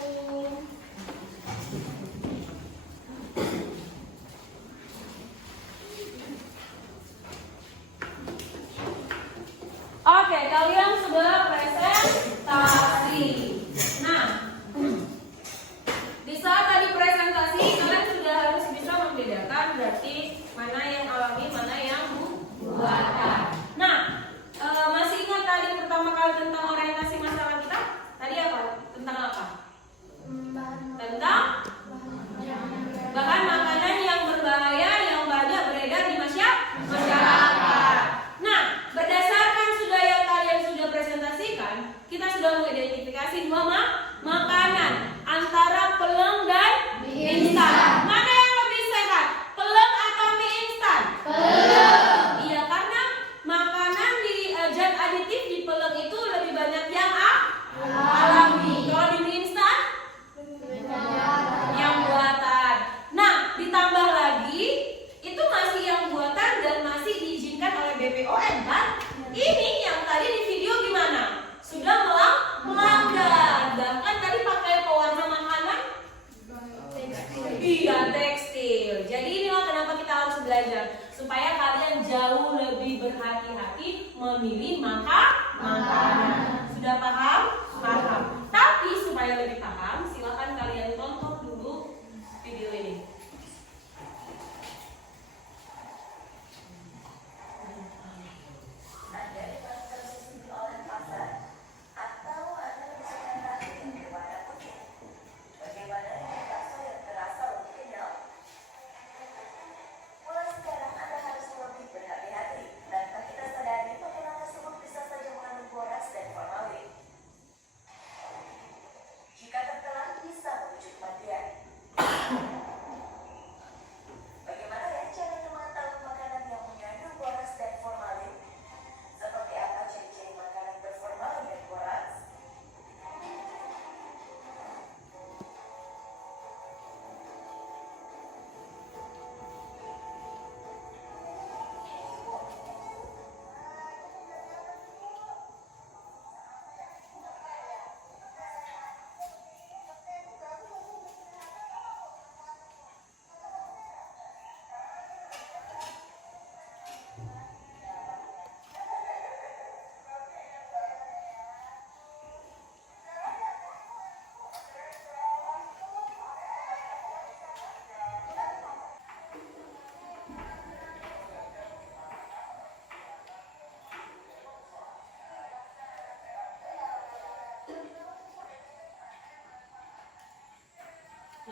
Oke, kalian sudah presentasi. Nah, di saat tadi presentasi, kalian sudah harus bisa membedakan berarti mana yang alami, mana yang buatan. Nah, masih ingat tadi pertama kali tentang orientasi masalah kita? Tadi apa? Tentang apa? Tentang bahan makanan yang berbahaya yang banyak beredar di masyarakat. Nah, berdasarkan sudah yang kalian sudah presentasikan, kita sudah mengidentifikasi 2 makanan antara pelang dan mie instan. Mana yang lebih sehat? Pelang atau mie instan? Pelang. Iya, karena makanan di zat aditif di pelang itu lebih banyak yang alami. Kalau di mie instan yang buatan. Nah, ditambah lagi itu masih yang buatan dan masih diizinkan oleh BPOM kan? Ini yang tadi di video gimana? Sudah melanggar. Bahkan tadi pakai pewarna makanan. Iya, tekstil. Jadi inilah kenapa kita harus belajar supaya kalian jauh lebih berhati-hati memilih makanan. Sudah paham? Paham. Tapi supaya lebih paham, silakan kalian tonton dulu video ini. Bagaimana bakso yang terasa lebih kenyal? Mulai sekarang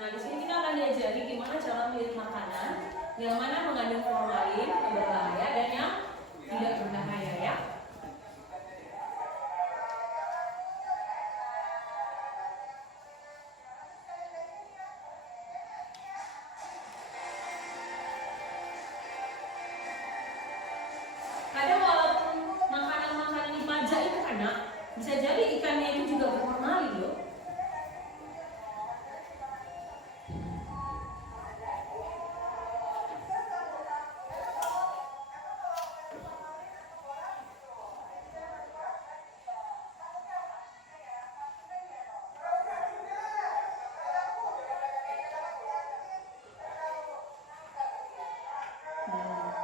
Nah, di sini kita akan diajari gimana cara memilih makanan yang mana mengandung formalin yang berbahaya dan yang tidak berbahaya ya. Kadang walaupun makanan-makanan dipajak itu enak, bisa jadi ikannya itu juga berformalin loh.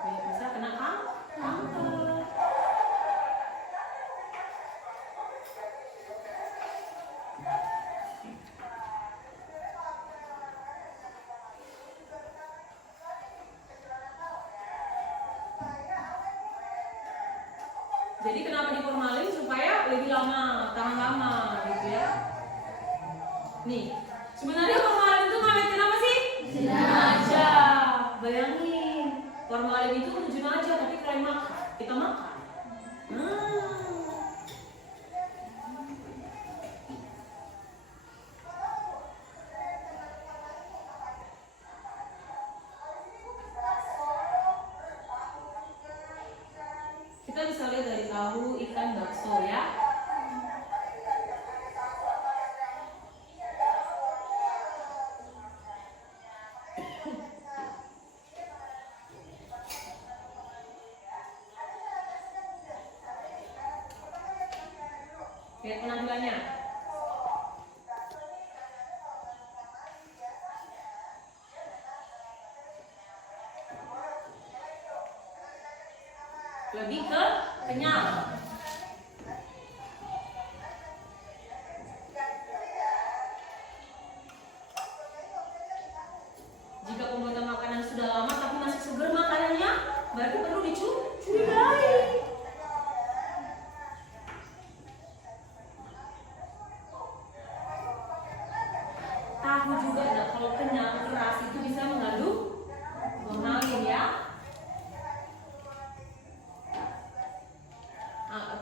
Bisa kena kanker. Jadi kenapa diformalin supaya lebih lama, tahan lama gitu ya. Nih, sebenarnya formalin itu ngawetin apa sih? Jenazah. Bayangin, formalin itu untuk jenazah tapi kalian makan, kita makan. Kita bisa lihat dari tahu, ikan, bakso ya. Lihat penampilannya. Lebih ke kenyal. Jika pembuatan makanan sudah lama tapi masih segar makanannya, berarti perlu dicurigai. Tahu juga nah, kalau kenyal keras itu bisa mengandung formalin ya.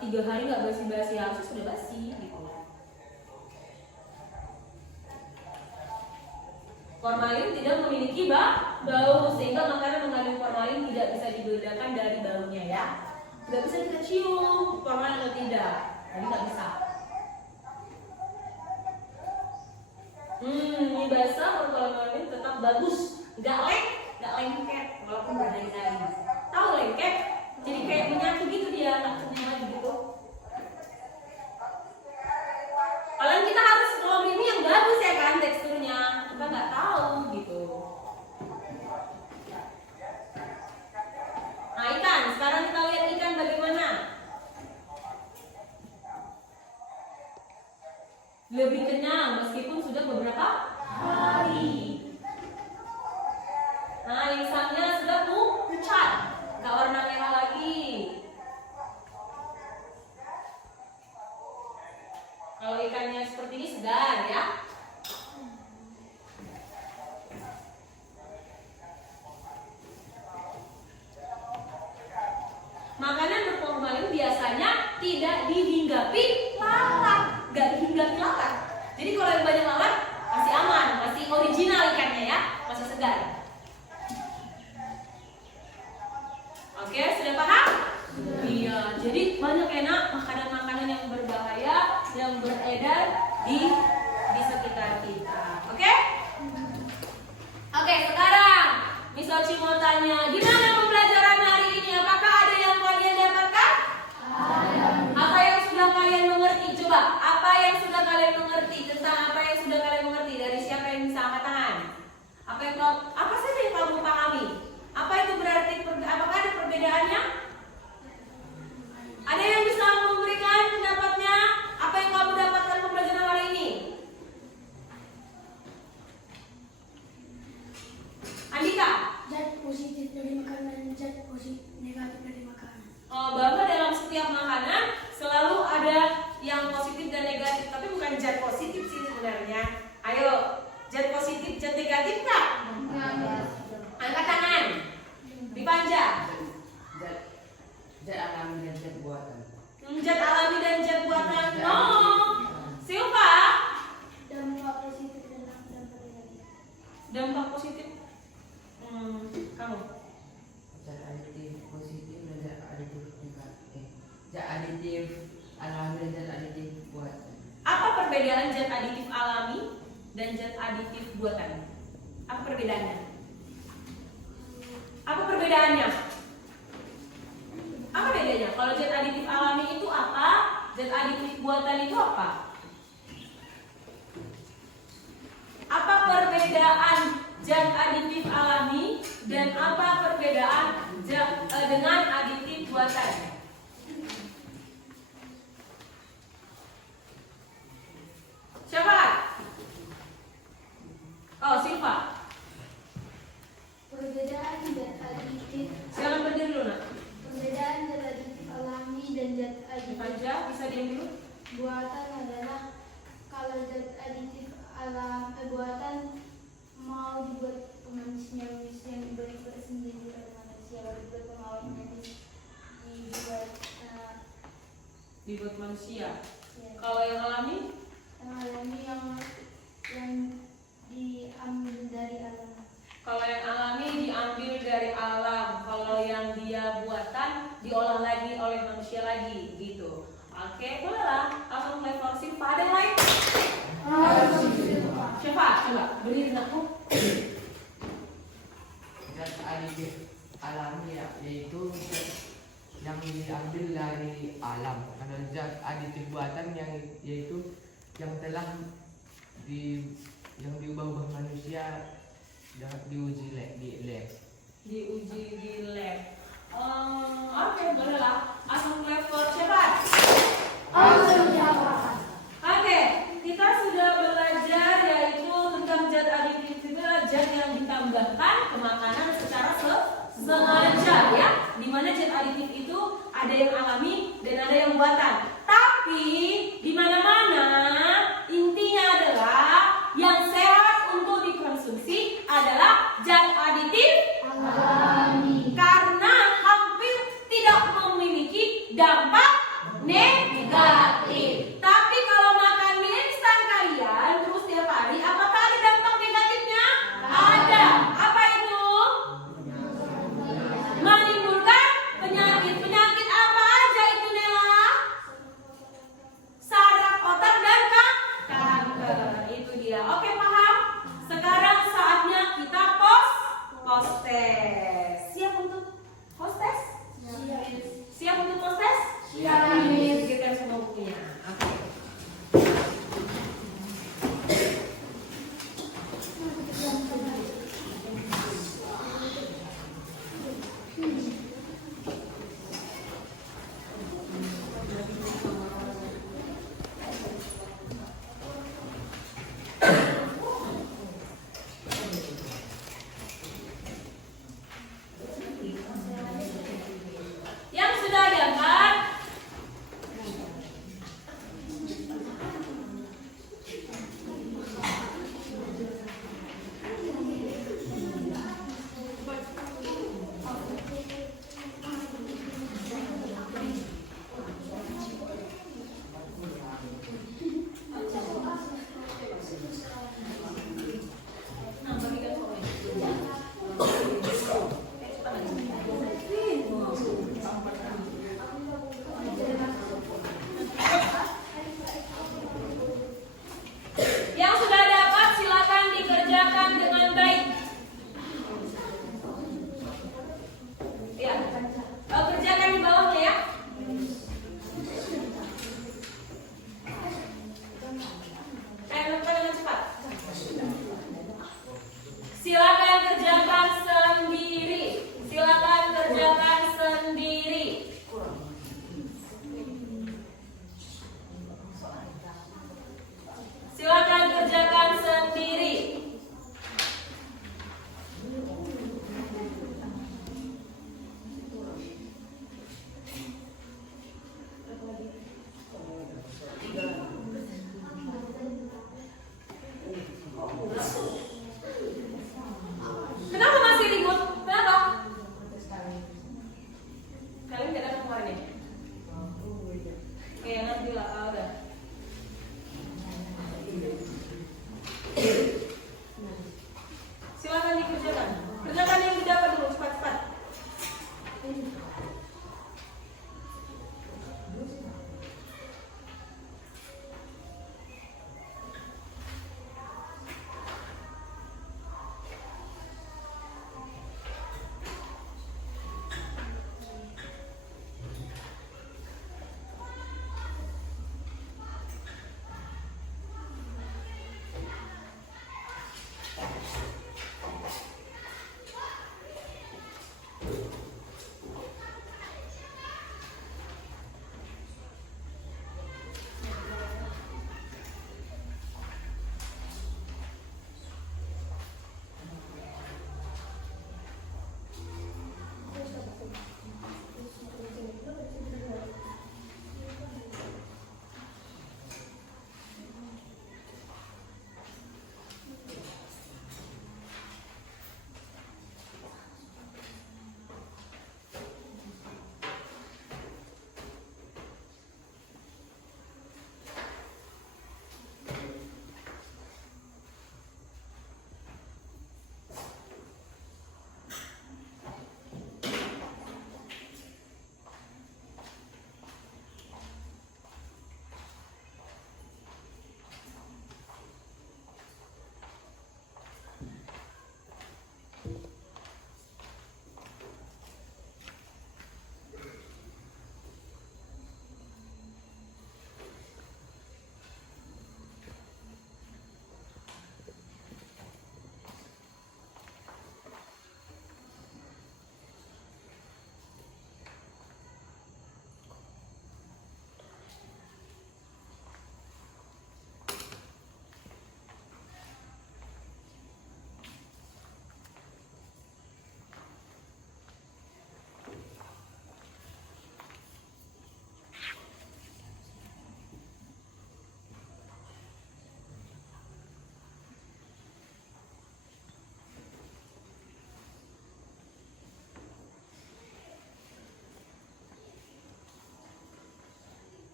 3 hari nggak basi-basi harusnya sudah basi gitu. Formalin tidak memiliki bau sehingga makanan mengandung formalin tidak bisa dibedakan dari baunya ya. Nggak bisa kita cium formalin atau tidak, jadi nggak bisa. Mie basah berformalin tetap bagus, nggak lengket walaupun berhari-hari. Tahu lengket? Jadi kayak menyatu gitu dia, takutnya maju gitu. Kalian kita harus kalau beli mie yang bagus ya kan teksturnya, kita nggak tahu gitu. Nah ikan, sekarang kita lihat ikan bagaimana. Lebih kenyang meskipun sudah beberapa hari. Nah insangnya sudah pucat, nggak warna merah lagi. Kalau ikannya seperti ini segar ya. Makanan berformalin biasanya tidak dihinggapi lalat, nggak dihinggapi lalat. Jadi kalau yang banyak lalat masih aman, masih original ikannya ya, masih segar. zat aditif alami dan zat aditif buatan? Apa perbedaannya? Apa perbedaannya? Apa bedanya? Kalau zat aditif alami itu apa? Zat aditif buatan itu apa? Apa perbedaan zat aditif alami dan apa perbedaan dengan aditif buatan? Siapa? Oh, Silva. Perbedaan zat aditif. Silakan berdiri dulu, Nak. Perbedaan zat aditif alami dan zat aditif Dibaca, bisa diam dulu. buatan adalah kalau zat aditif buatan mau dibuat manusia yang dibuat sendiri oleh manusia, lalu dibuat pengawetnya Dibuat manusia. ya. Kalau yang alami, Yang alami yang diambil dari alam. kalau yang alami diambil dari alam. Kalau yang dia buatan diolah lagi oleh manusia lagi, gitu. Oke, bolehlah. Langsung mulai for Silva. Ada yang lain? Siapa? Coba berdiri, Nakku. Zat aditif alami ya, yaitu zat yang diambil dari alam. Kalau zat aditif buatan yaitu yang telah diubah-ubah manusia dan diuji di lab. Diuji di lab. Oke, bolehlah. Langsung mulai for siapa? Oke, kita sudah belajar yaitu tentang zat aditif itu adalah zat yang ditambahkan ke makanan secara sengaja ya. Dimana zat aditif itu ada yang alami dan ada yang buatan. Tapi di mana-mana intinya adalah yang sehat untuk dikonsumsi adalah zat aditif Alami. karena hampir tidak memiliki dampak negatif. Tapi kalau makan mie instan kalian terus tiap hari, apakah ada dampak negatifnya? Ada. Apa itu? Menimbulkan penyakit. Penyakit apa aja itu, Nela?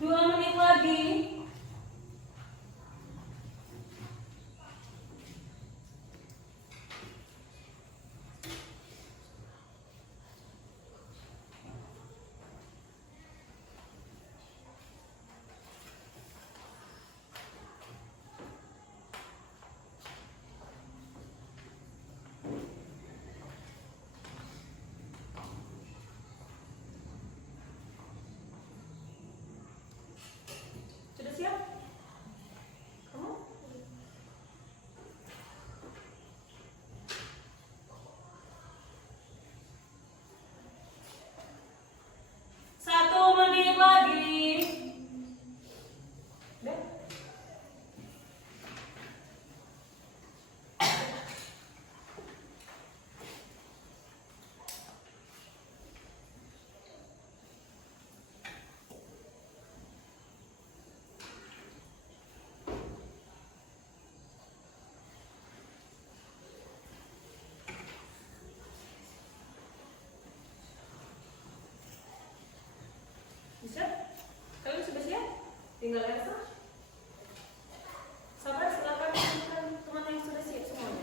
2 menit lagi. Sudah siap? Kamu? Satu menit lagi. Udah? Bisa? Kalian sudah siap? Tinggal Elsa. Sabar, silakan teman yang sudah siap semua.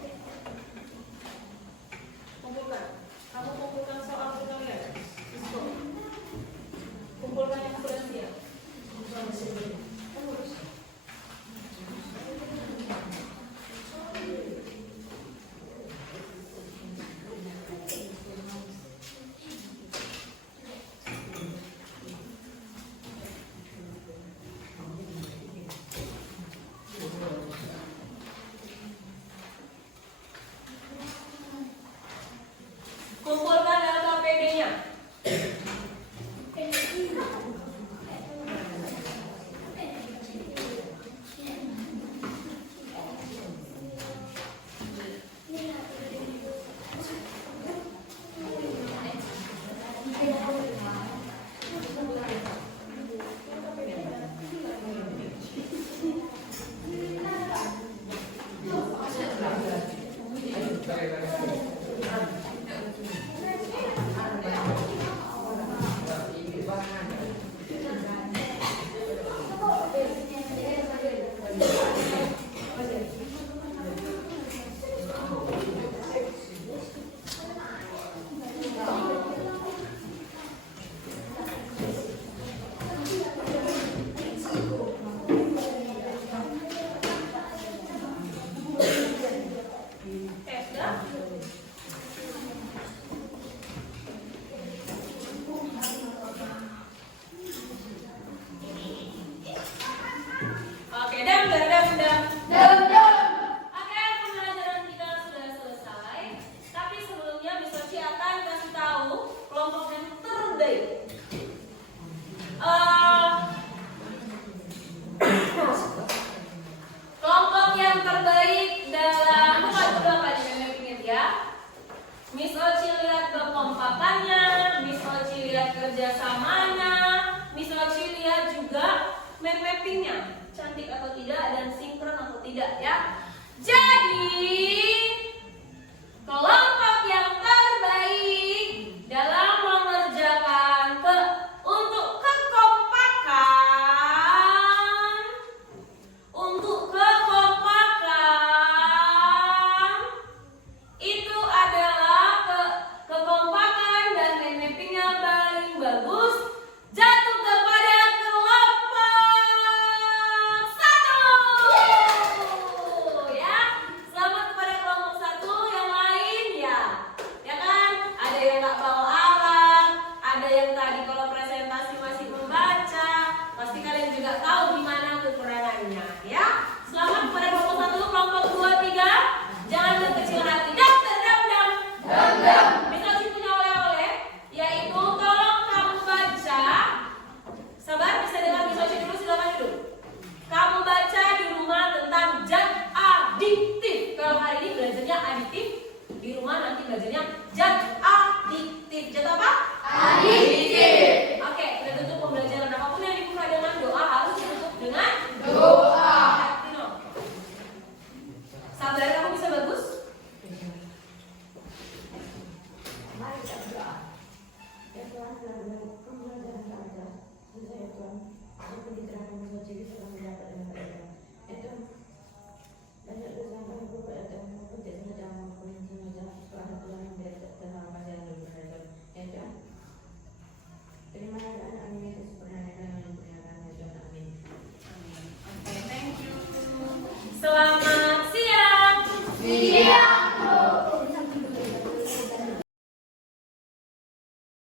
Kumpulkan. Kamu kumpulkan soal kalian. Disko. Kumpulkan yang sudah siap. Kumpulkan LKPD-nya. Sudah? Oke, dam. Oke, pembelajaran kita sudah selesai. Tapi sebelumnya Miss Oci akan kasih tahu kelompok yang terbaik. Kelompok yang terbaik dalam bukan berapa ingat ya. Miss Oci lihat kekompakannya, Miss Oci lihat kerjasamanya, Miss Oci lihat juga mappingnya, cantik atau tidak dan sinkron atau tidak ya. Jadi kelompok yang